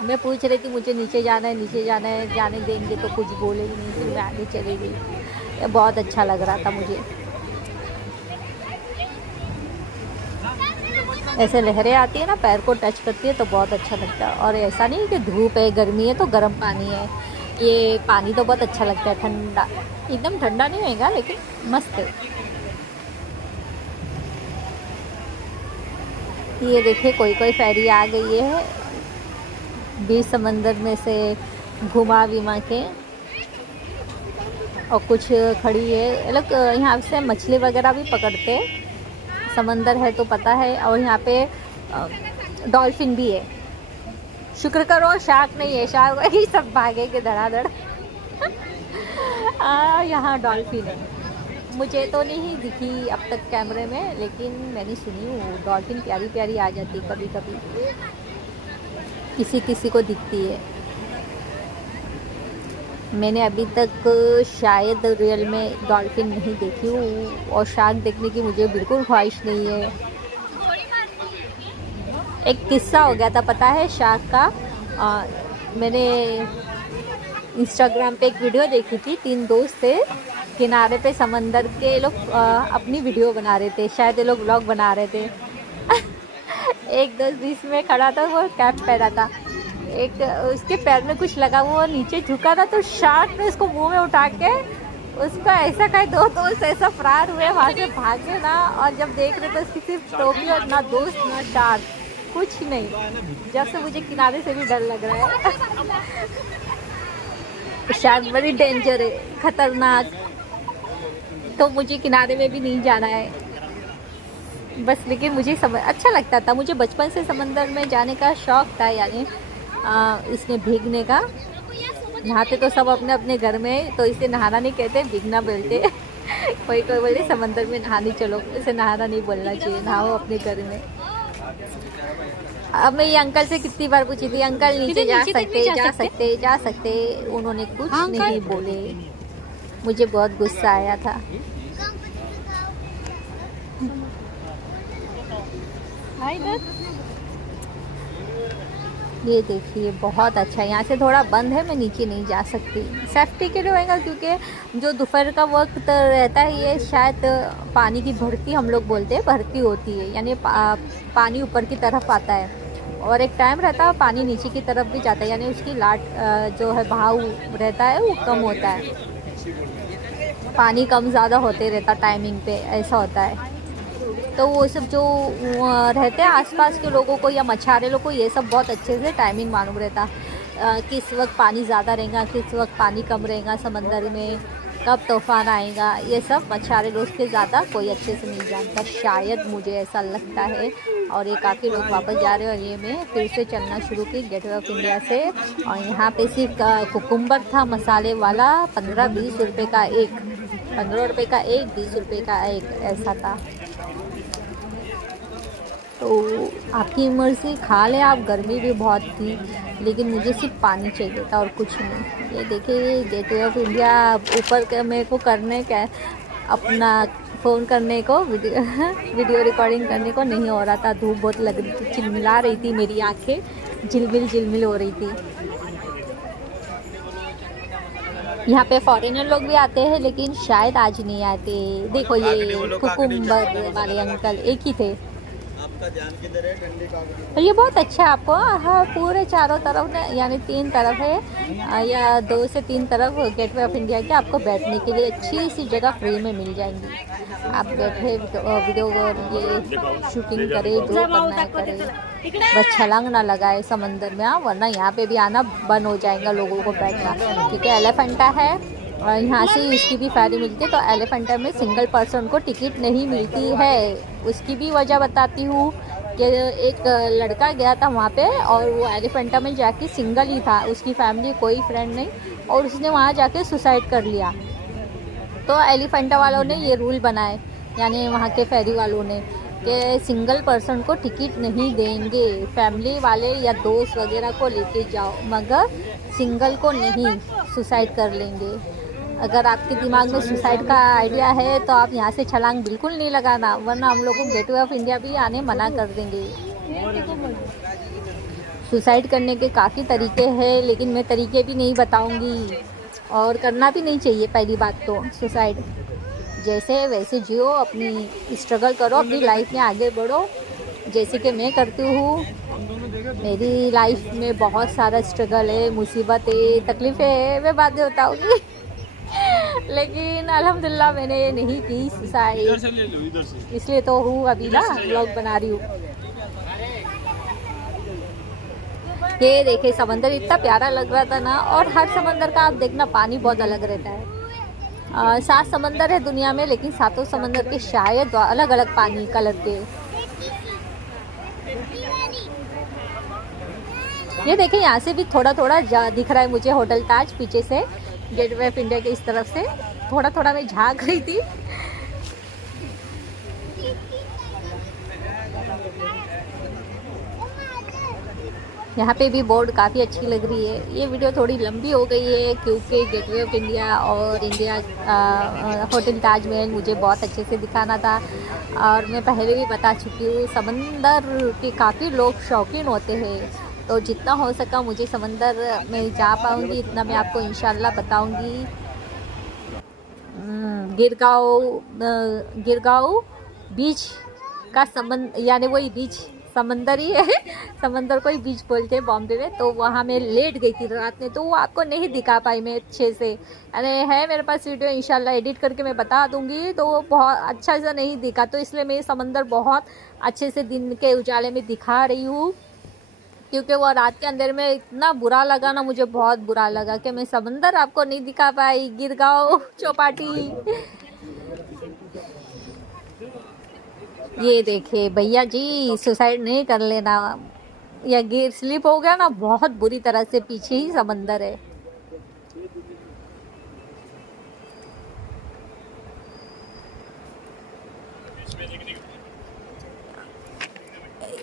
मैं पूछ रही थी मुझे नीचे जाना है, नीचे जाना है, जाने देंगे तो कुछ बोले ही नहीं, फिर मैं आगे चली गई। बहुत अच्छा लग रहा था मुझे। ऐसे लहरें आती है ना, पैर को टच करती है तो बहुत अच्छा लगता है। और ऐसा नहीं कि धूप है, गर्मी है तो गर्म पानी है, ये पानी तो बहुत अच्छा लगता है, ठंडा, एकदम ठंडा नहीं होएगा लेकिन मस्त है। ये देखिए कोई कोई फेरी आ गई है बीच समंदर में से घुमा विमा के, और कुछ खड़ी है। ये लोग यहाँ से मछली वगैरह भी पकड़ते हैं, समंदर है तो पता है। और यहाँ पे डॉल्फिन भी है। शुक्र करो शार्क नहीं है, शार्क ही सब भागेंगे धड़ाधड़। यहाँ डॉल्फिन है, मुझे तो नहीं दिखी अब तक कैमरे में, लेकिन मैंने सुनी हूँ डॉल्फिन प्यारी प्यारी आ जाती कभी कभी, किसी किसी को दिखती है। मैंने अभी तक शायद रियल में डॉल्फिन नहीं देखी हूँ, और शार्क देखने की मुझे बिल्कुल ख्वाहिश नहीं है। एक किस्सा हो गया था पता है शार्क का। मैंने इंस्टाग्राम पे एक वीडियो देखी थी, 3 दोस्त थे किनारे पे समंदर के, लोग अपनी वीडियो बना रहे थे, शायद ये लोग व्लॉग बना रहे थे। एक दोस्त बीच में खड़ा था, वो कैप पहना था, एक उसके पैर में कुछ लगा, वो नीचे झुका था, तो शार्क ने उसको मुंह में उठा के उसका ऐसा कहे, 2 दोस्त ऐसा फरार हुए वहाँ से भागे ना। और जब देख रहे थे उसकी सिर्फ टोपी, और ना दोस्त ना शार्क, कुछ नहीं। जब से मुझे किनारे से भी डर लग रहा है। शार्क बड़ी डेंजर है, खतरनाक, तो मुझे किनारे में भी नहीं जाना है बस। लेकिन मुझे अच्छा लगता था, मुझे बचपन से समंदर में जाने का शौक़ था, यानी इसमें भीगने का। नहाते तो सब अपने अपने घर में, तो इसे नहाना नहीं कहते, भीगना बोलते। कोई कोई बोले समंदर में नहाने चलो, इसे नहाना नहीं बोलना चाहिए, नहाओ अपने घर में। अब मैं ये अंकल से कितनी बार पूछी थी, अंकल नीचे जा सकते, उन्होंने कुछ नहीं बोले। मुझे बहुत गुस्सा आया था। ये देखिए बहुत अच्छा, यहाँ से थोड़ा बंद है, मैं नीचे नहीं जा सकती, सेफ्टी के लिए होएगा, क्योंकि जो दोपहर का वक्त रहता है ये शायद पानी की भरती, हम लोग बोलते हैं भरती होती है, यानी पानी ऊपर की तरफ आता है, और एक टाइम रहता है पानी नीचे की तरफ भी जाता है, यानी उसकी लाट जो है बहाव रहता है वो कम होता है, पानी कम ज़्यादा होते रहता टाइमिंग पे, ऐसा होता है। तो वो सब जो रहते हैं आसपास के लोगों को या मछुआरे लोगों को, ये सब बहुत अच्छे से टाइमिंग मालूम रहता, किस वक्त पानी ज़्यादा रहेगा, किस वक्त पानी कम रहेगा समंदर में, कब तूफान आएगा, ये सब मछुआरे लोग से ज़्यादा कोई अच्छे से नहीं जानता, शायद मुझे ऐसा लगता है। और ये काफ़ी लोग वापस जा रहे हैं और ये मैं फिर से चलना शुरू की गेटवे ऑफ इंडिया से। और यहाँ पे सिर्फ कुकुम्बर था मसाले वाला, 15-20 रुपये का एक, 15 रुपये का एक, 20 रुपये का एक, ऐसा था। तो आपकी मर्जी, खा ले आप। गर्मी भी बहुत थी लेकिन मुझे सिर्फ पानी चाहिए था और कुछ नहीं। ये देखिए गेटवे ऑफ इंडिया, ऊपर के मेरे को करने का अपना फ़ोन करने को, वीडियो रिकॉर्डिंग करने को नहीं हो रहा था, धूप बहुत लग रही थी, चिलमिला रही थी, मेरी आंखें झिलमिल हो रही थी। यहाँ पे फॉरेनर लोग भी आते हैं लेकिन शायद आज नहीं आते। देखो ये कुकुम्बर वाले अंकल एक ही थे। तो ये बहुत अच्छा है आपको, हाँ पूरे चारों तरफ ना, यानी 3 तरफ है या 2 से 3 तरफ गेटवे ऑफ इंडिया के आपको बैठने के लिए अच्छी सी जगह फ्री में मिल जाएंगी। आप बैठे वीडियो ये शूटिंग करे, जो करना करे, बस छलांग ना लगाए समंदर में, वरना यहाँ पे भी आना बंद हो जाएगा लोगों को बैठना, क्योंकि एलिफेंटा है और यहाँ से इसकी भी फेरी मिलती है। तो एलिफेंटा में सिंगल पर्सन को टिकट नहीं मिलती है। उसकी भी वजह बताती हूँ कि एक लड़का गया था वहाँ पे और वो एलिफेंटा में जाके सिंगल ही था, उसकी फैमिली कोई फ्रेंड नहीं, और उसने वहाँ जाके सुसाइड कर लिया। तो एलिफेंटा वालों ने ये रूल बनाए, यानी वहाँ के फेरी वालों ने, कि सिंगल पर्सन को टिकट नहीं देंगे, फैमिली वाले या दोस्त वगैरह को लेके जाओ, मगर सिंगल को नहीं, सुसाइड कर लेंगे। अगर आपके दिमाग में सुसाइड का आइडिया है तो आप यहाँ से छलांग बिल्कुल नहीं लगाना, वरना हम लोग को गेटवे ऑफ इंडिया भी आने मना कर देंगे। सुसाइड करने के काफ़ी तरीके हैं लेकिन मैं तरीके भी नहीं बताऊंगी, और करना भी नहीं चाहिए। पहली बात तो सुसाइड जैसे वैसे जियो, अपनी स्ट्रगल करो, अपनी लाइफ में आगे बढ़ो, जैसे कि मैं करती हूँ। मेरी लाइफ में बहुत सारा स्ट्रगल है, मुसीबतें, तकलीफ़ें है, मैं बाद में बताऊँगी। लेकिन अल्हम्दुलिल्लाह मैंने ये नहीं की सुसाइड, इसलिए तो हूँ अभी ना व्लॉग बना रही हूँ। ये देखे समंदर इतना प्यारा लग रहा था ना, और हर समंदर का आप देखना पानी बहुत अलग रहता है। 7 समंदर है दुनिया में, लेकिन 7 समंदर के शायद अलग अलग पानी कलर के। ये देखें यहाँ से भी थोड़ा थोड़ा दिख रहा है मुझे होटल ताज पीछे से, गेटवे ऑफ इंडिया के इस तरफ से थोड़ा थोड़ा मैं झांक रही थी। यहाँ पे भी बोर्ड काफ़ी अच्छी लग रही है। ये वीडियो थोड़ी लंबी हो गई है क्योंकि गेटवे ऑफ इंडिया और इंडिया होटल ताजमहल मुझे बहुत अच्छे से दिखाना था, और मैं पहले भी बता चुकी हूँ समंदर के काफ़ी लोग शौकीन होते हैं, तो जितना हो सका मुझे समंदर में जा पाऊँगी इतना मैं आपको इंशाल्लाह बताऊँगी। गिरगांव बीच का यानी वही बीच समंदर ही है, समंदर को ही बीच बोलते हैं बॉम्बे में। तो वहाँ मैं लेट गई थी रात में, तो वो आपको नहीं दिखा पाई मैं अच्छे से। अरे है मेरे पास वीडियो, इंशाल्लाह एडिट करके मैं बता दूंगी, तो वो बहुत अच्छा सा नहीं दिखा, तो इसलिए मैं समंदर बहुत अच्छे से दिन के उजाले में दिखा रही हूँ, क्योंकि वो रात के अंदर में इतना बुरा लगा ना, मुझे बहुत बुरा लगा कि मैं समंदर आपको नहीं दिखा पाई। गिरगांव चौपाटी, ये देखिए भैया जी, सुसाइड नहीं कर लेना, या गिर स्लिप हो गया ना, बहुत बुरी तरह से पीछे ही समंदर है।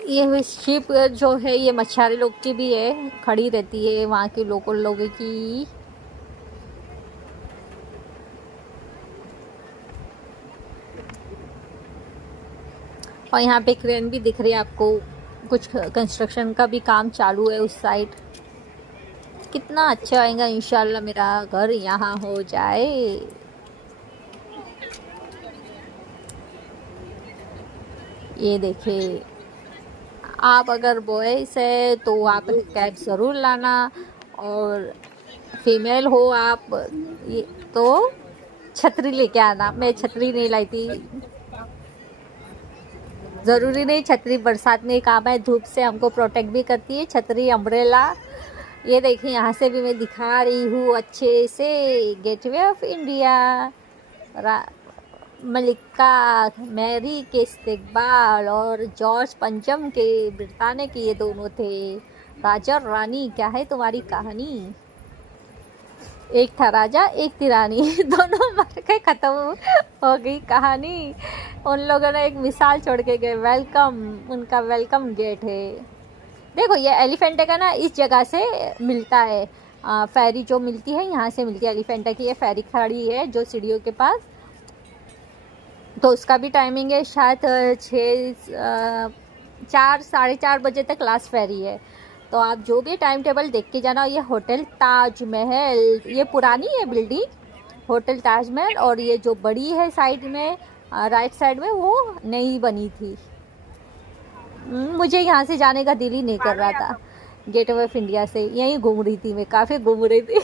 ये शिप जो है ये मछुआरे लोग की भी है, खड़ी रहती है वहाँ के लोकल लोगों की। और यहाँ पे क्रेन भी दिख रही है आपको, कुछ कंस्ट्रक्शन का भी काम चालू है उस साइड। कितना अच्छा आएगा इंशाल्लाह मेरा घर यहाँ हो जाए। ये देखिए, आप अगर बॉयज है तो आप कैप ज़रूर लाना, और फीमेल हो आप ये तो छतरी लेके आना। मैं छतरी नहीं लाई थी, ज़रूरी नहीं छतरी बरसात में काम है, धूप से हमको प्रोटेक्ट भी करती है छतरी, अम्ब्रेला। ये देखिए यहाँ से भी मैं दिखा रही हूँ अच्छे से गेटवे ऑफ इंडिया। मलिका मैरी के इस्तकबाल और जॉर्ज पंचम के बिरताने के ये दोनों थे। राजा और रानी, क्या है तुम्हारी कहानी? एक था राजा एक थी रानी दोनों मर के खत्म हो गई कहानी। उन लोगों ने एक मिसाल छोड़ के गए, वेलकम, उनका वेलकम गेट है। देखो ये एलिफेंटा का ना इस जगह से मिलता है, फेरी जो मिलती है यहाँ से मिलती है एलिफेंटा की। ये फेरी खड़ी है जो सीढ़ियों के पास, तो उसका भी टाइमिंग है शायद 4 साढ़े 4 बजे तक लास्ट फेरी है। तो आप जो भी टाइम टेबल देख के जाना। ये होटल ताजमहल, ये पुरानी है बिल्डिंग होटल ताजमहल, और ये जो बड़ी है साइड में राइट साइड में वो नई बनी थी। मुझे यहाँ से जाने का दिल ही नहीं कर रहा था गेटवे ऑफ इंडिया से, यहीं घूम रही थी मैं, काफ़ी घूम रही थी।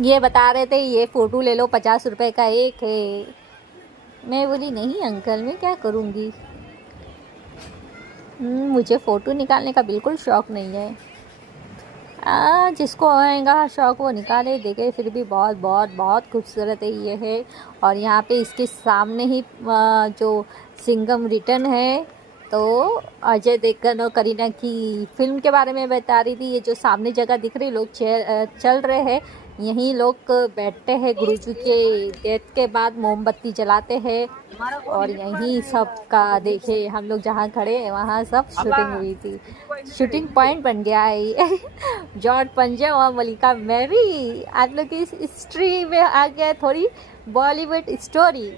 ये बता रहे थे ये फ़ोटो ले लो 50 रुपए का एक है। मैं बोली नहीं अंकल मैं क्या करूँगी, मुझे फ़ोटो निकालने का बिल्कुल शौक़ नहीं है। जिसको आएगा शौक़ वो निकाले देखे, फिर भी बहुत बहुत बहुत खूबसूरत है ये है। और यहाँ पे इसके सामने ही जो सिंघम रिटर्न है, तो अजय देवगन और करीना की फिल्म के बारे में बता रही थी। ये जो सामने जगह दिख रही, लोग चल रहे हैं, यहीं लोग बैठते हैं गुरुजी के डेथ के बाद मोमबत्ती जलाते हैं, और यहीं सब का देखे हम लोग जहाँ खड़े हैं वहाँ सब शूटिंग हुई थी। शूटिंग पॉइंट बन गया है ये जॉर्ज पंचम और मलिका मैरी। आप लोग की इस हिस्ट्री में आ गया थोड़ी बॉलीवुड स्टोरी।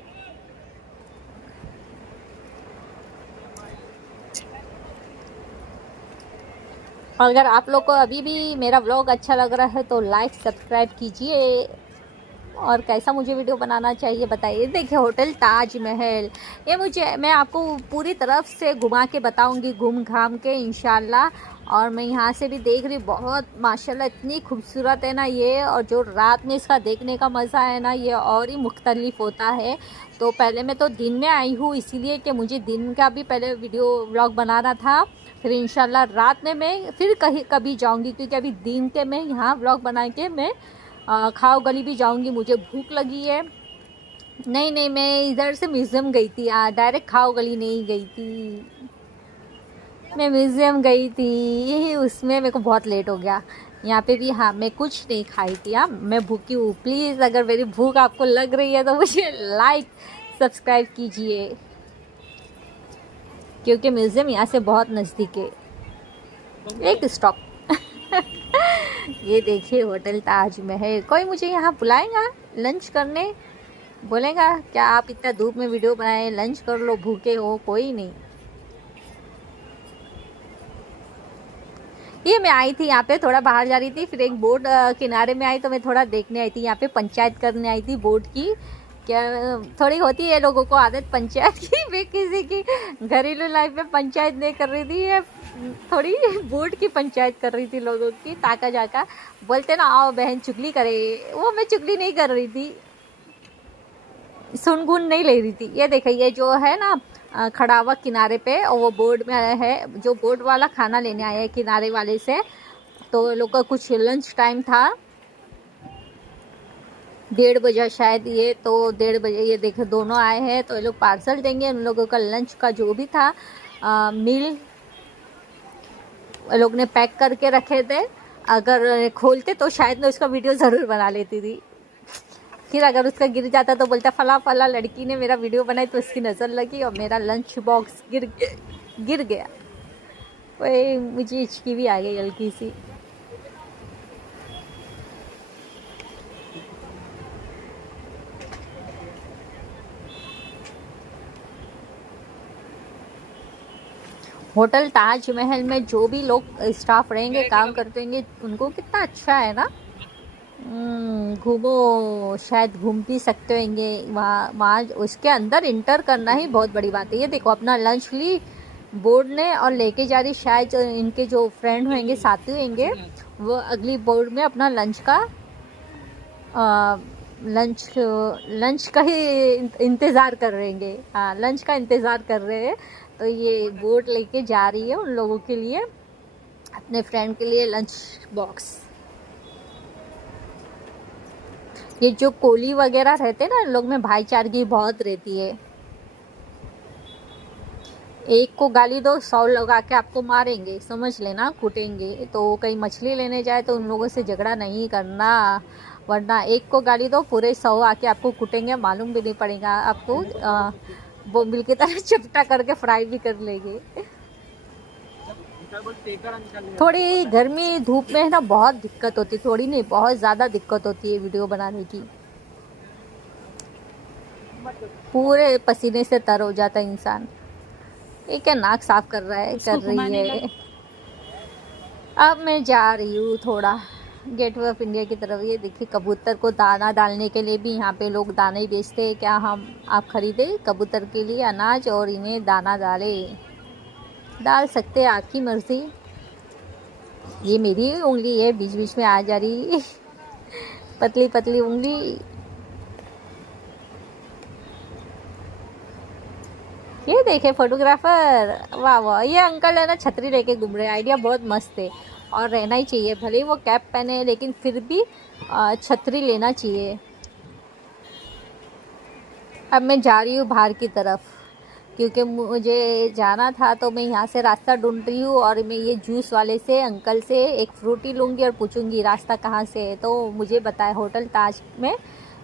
अगर आप लोग को अभी भी मेरा व्लॉग अच्छा लग रहा है तो लाइक सब्सक्राइब कीजिए, और कैसा मुझे वीडियो बनाना चाहिए बताइए। देखिए होटल ताजमहल, ये मैं आपको पूरी तरफ से घुमा के बताऊंगी, घूम घाम के इंशाल्लाह। और मैं यहाँ से भी देख रही, बहुत माशाल्लाह इतनी खूबसूरत है ना ये, और जो रात में इसका देखने का मज़ा है ना ये और ही मुख्तलिफ होता है। तो पहले मैं तो दिन में आई हूँ इसीलिए कि मुझे दिन का भी पहले वीडियो व्लॉग बनाना था, फिर इंशाल्लाह रात में मैं फिर कभी जाऊँगी, क्योंकि अभी दिन के मैं यहाँ व्लॉग बना के मैं खाओ गली भी जाऊंगी, मुझे भूख लगी है। नहीं मैं इधर से म्यूज़ियम गई थी, डायरेक्ट खाओ गली नहीं गई थी, मैं म्यूज़ियम गई थी, उसमें मेरे को बहुत लेट हो गया। यहाँ पे भी हाँ मैं कुछ नहीं खाई थी, हाँ मैं भूखी हूँ। प्लीज़ अगर मेरी भूख आपको लग रही है तो मुझे लाइक सब्सक्राइब कीजिए, क्योंकि म्यूज़ियम यहाँ से बहुत नज़दीक है, एक स्टॉप ये देखिए होटल ताजमहल। कोई मुझे यहाँ बुलाएगा लंच करने, बोलेगा क्या आप इतना धूप में वीडियो बनाए, लंच कर लो, भूखे हो? कोई नहीं। ये मैं आई थी यहाँ पे, थोड़ा बाहर जा रही थी, फिर एक बोर्ड किनारे में आई तो मैं थोड़ा देखने आई थी। यहाँ पे पंचायत करने आई थी बोर्ड की, क्या थोड़ी होती है लोगों को आदत पंचायत की। मैं किसी की घरेलू लाइफ में पंचायत नहीं कर रही थी, ये थोड़ी बोर्ड की पंचायत कर रही थी लोगों की। ताका जाका बोलते ना आओ बहन चुगली करे, वो मैं चुगली नहीं कर रही थी, सुनगुन नहीं ले रही थी। ये देखिए ये जो है ना खड़ा हुआ किनारे पे, और वो बोर्ड में है, जो बोर्ड वाला खाना लेने आया है किनारे वाले से, तो लोग का कुछ लंच टाइम था 1:30 बजे शायद, ये तो 1:30 बजे ये देखे दोनों आए हैं, तो ये लोग पार्सल देंगे। उन लोगों का लंच का जो भी था मील लोग ने पैक करके रखे थे, अगर खोलते तो शायद मैं उसका वीडियो ज़रूर बना लेती थी। फिर अगर उसका गिर जाता तो बोलता फला लड़की ने मेरा वीडियो बनाई तो उसकी नज़र लगी और मेरा लंच बॉक्स गिर गया। वही मुझे हिचकी भी आ गई हल्की सी। होटल ताजमहल में जो भी लोग स्टाफ रहेंगे, काम करते होंगे, उनको कितना अच्छा है ना। घूमो, शायद घूम भी सकते होंगे वहाँ उसके अंदर इंटर करना ही बहुत बड़ी बात है। ये देखो अपना लंच ली बोर्ड ने और लेके जा रही, शायद इनके जो फ्रेंड होंगे साथी होंगे वो अगली बोर्ड में अपना लंच का ही इंतज़ार कर रहे हैं। हाँ लंच का इंतज़ार कर रहे हैं, तो ये बोट लेके जा रही है उन लोगों के लिए। अपने फ्रेंड के लिए लंच बॉक्स। ये जो कोली वगैरह रहते हैं ना, इन लोग में भाईचारगी बहुत रहती है। एक को गाली दो 100 लगा के आपको मारेंगे, समझ लेना, कूटेंगे। तो कहीं मछली लेने जाए तो उन लोगों से झगड़ा नहीं करना, वरना एक को गाली दो पूरे 100 आके आपको कूटेंगे, मालूम भी नहीं पड़ेगा आपको। वो मिल की तरह चपटा करके फ्राई भी कर लेंगे। थोड़ी गर्मी धूप में है ना, बहुत दिक्कत होती, थोड़ी नहीं बहुत ज़्यादा दिक्कत होती है वीडियो बनाने की। पूरे पसीने से तर हो जाता है इंसान। ये क्या नाक साफ कर रहा है, कर रही है। अब मैं जा रही हूँ थोड़ा गेटवे ऑफ इंडिया की तरफ। ये देखिए कबूतर को दाना डालने के लिए भी यहाँ पे लोग दाना ही बेचते हैं। क्या आप खरीदे कबूतर के लिए अनाज और इन्हें दाना डाल सकते हैं, आपकी मर्जी। ये मेरी उंगली है बीच बीच में आ जा रही पतली पतली उंगली। ये देखे फोटोग्राफर, वाह वाह। ये अंकल है ना छतरी लेके घूम रहे हैं, आइडिया बहुत मस्त है और रहना ही चाहिए। भले ही वो कैप पहने हैं लेकिन फिर भी छतरी लेना चाहिए। अब मैं जा रही हूँ बाहर की तरफ क्योंकि मुझे जाना था, तो मैं यहाँ से रास्ता ढूंढ रही हूँ। और मैं ये जूस वाले से अंकल से एक फ्रूटी लूँगी और पूछूंगी रास्ता कहाँ से है, तो मुझे बताए होटल ताज में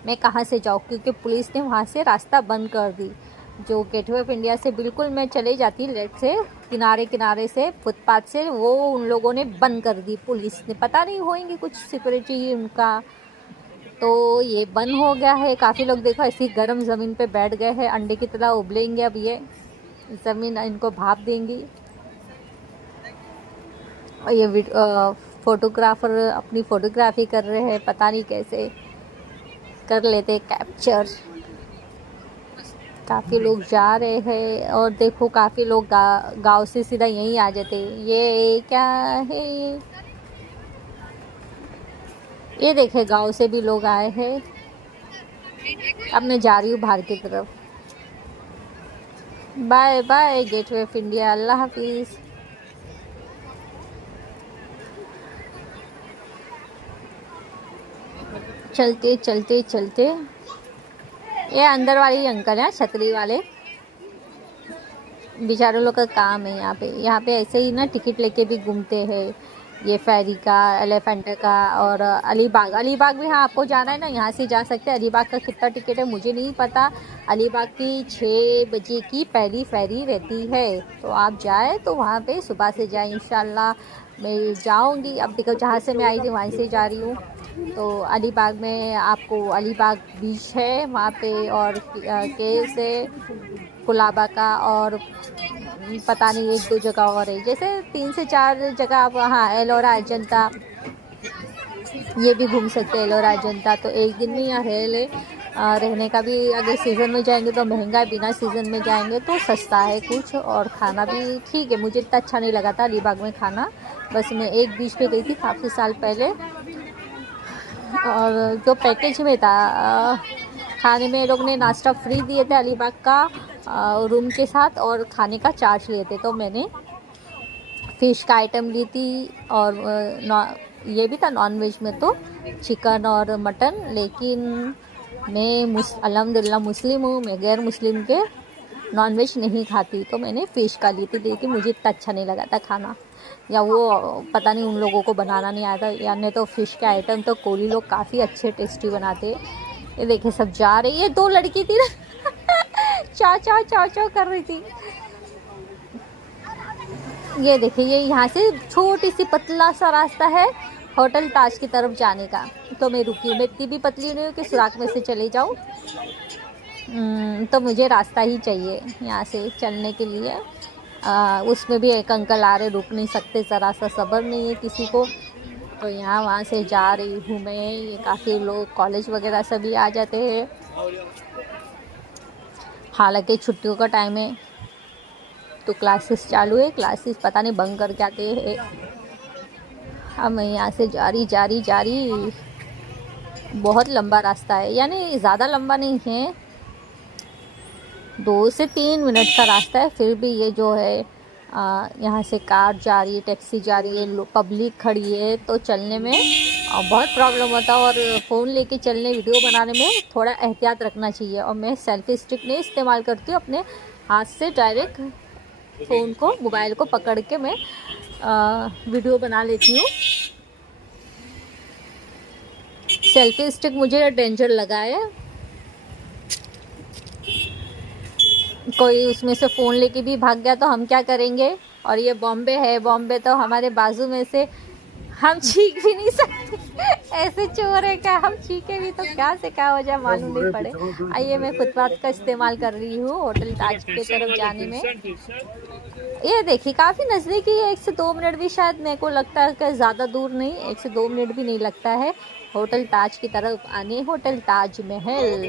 मैं कहाँ से जाऊँ, क्योंकि पुलिस ने वहाँ से रास्ता बंद कर दी। जो गेटवे ऑफ इंडिया से बिल्कुल मैं चले जाती लेट से किनारे से फुटपाथ से, वो उन लोगों ने बंद कर दी पुलिस ने, पता नहीं होएंगी कुछ सिक्योरिटी उनका। तो ये बंद हो गया है। काफ़ी लोग देखो ऐसी गर्म ज़मीन पे बैठ गए हैं, अंडे की तरह उबलेंगे। अब ये ज़मीन इनको भाप देंगी। और ये फोटोग्राफर अपनी फ़ोटोग्राफी कर रहे हैं, पता नहीं कैसे कर लेते कैप्चर। काफ़ी लोग जा रहे हैं और देखो काफ़ी लोग गांव से सीधा यहीं आ जाते। ये क्या है, ये देखे गांव से भी लोग आए हैं। अब मैं जा रही हूँ बाहर की तरफ। Bye bye Gateway of India, अल्लाह हाफिज़। चलते चलते चलते, ये अंदर वाले ही अंकल हैं छतरी वाले, बेचारों लोग का काम है यहाँ पे ऐसे ही ना टिकट लेके भी घूमते हैं। ये फेरी का, एलिफेंटा का और अलीबाग भी। हाँ आपको जाना है ना, यहाँ से जा सकते हैं। अलीबाग का कितना टिकट है मुझे नहीं पता। अलीबाग की 6 बजे की पहली फेरी रहती है, तो आप जाए तो वहाँ पे सुबह से जाए इंशाल्लाह। मैं जाऊँगी, अब देखो जहाँ से मैं आई थी वहीं से जा रही हूँ। तो अलीबाग में आपको अलीबाग बीच है वहाँ पे, और केव्स है कुलाबा का, और पता नहीं 1-2 जगह और है, जैसे 3 से 4 जगह आप। हाँ एलोरा अजंता ये भी घूम सकते हैं, एलोरा अजंता। तो एक दिन में यहाँ रहने का भी, अगर सीज़न में जाएंगे तो महंगा है, बिना सीज़न में जाएंगे तो सस्ता है कुछ, और खाना भी ठीक है। मुझे इतना अच्छा नहीं लगा था अलीबाग में खाना, बस मैं एक बीच पे गई थी काफ़ी साल पहले, और जो पैकेज में था खाने में लोग ने नाश्ता फ्री दिए थे अलीबाग का रूम के साथ, और खाने का चार्ज लिए थे। तो मैंने फ़िश का आइटम ली थी, और ये भी था नॉन वेज में तो चिकन और मटन। लेकिन मैं अल्हम्दुलिल्लाह मुस्लिम हूँ, मैं गैर मुस्लिम के नॉन वेज नहीं खाती, तो मैंने फ़िश का ली थी। लेकिन मुझे इतना अच्छा नहीं लगा था खाना, या वो पता नहीं उन लोगों को बनाना नहीं आता, या नहीं तो फ़िश के आइटम तो कोली लोग काफ़ी अच्छे टेस्टी बनाते। ये देखे सब जा रही है, 2 लड़की थी ना चाव कर रही थी। ये देखिए, ये यहाँ से छोटी सी पतला सा रास्ता है होटल ताज की तरफ जाने का। तो मैं रुकी हूँ, मैं इतनी भी पतली नहीं हूँ कि सुराख में से चले जाऊँ। तो मुझे रास्ता ही चाहिए यहाँ से चलने के लिए। उसमें भी एक अंकल आ रहे, रुक नहीं सकते, ज़रा सा सब्र नहीं है किसी को। तो यहाँ वहाँ से जा रही हूँ मैं। ये काफ़ी लोग कॉलेज वगैरह सभी आ जाते हैं, हालांकि छुट्टियों का टाइम है तो क्लासेस चालू है, क्लासेस पता नहीं बंद करके आते हैं। अब मैं यहाँ से जा रही। बहुत लंबा रास्ता है, यानी ज़्यादा लंबा नहीं है, 2 से 3 मिनट का रास्ता है। फिर भी ये जो है यहाँ से कार जा रही है, टैक्सी जा रही है, पब्लिक खड़ी है, तो चलने में बहुत प्रॉब्लम होता है। और फ़ोन लेके चलने, वीडियो बनाने में थोड़ा एहतियात रखना चाहिए। और मैं सेल्फी स्टिक नहीं इस्तेमाल करती हूँ, अपने हाथ से डायरेक्ट फ़ोन को, मोबाइल को पकड़ के मैं वीडियो बना लेती हूँ। सेल्फी स्टिक मुझे डेंजर लगा है, कोई उसमें से फ़ोन लेके भी भाग गया तो हम क्या करेंगे। और ये बॉम्बे है, बॉम्बे तो हमारे बाजू में से हम छींक भी नहीं सकते, ऐसे चोर है क्या, हम छींके भी तो क्या से क्या हो जाए मालूम नहीं पड़े। आइए, मैं फुटपाथ का इस्तेमाल कर रही हूँ होटल ताज की तरफ जाने में। ये देखिए काफ़ी नज़दीक ही है, 1 से 2 मिनट भी शायद, मेरे को लगता है कि ज़्यादा दूर नहीं, 1 से 2 मिनट भी नहीं लगता है होटल ताज की तरफ आने। होटल ताज महल,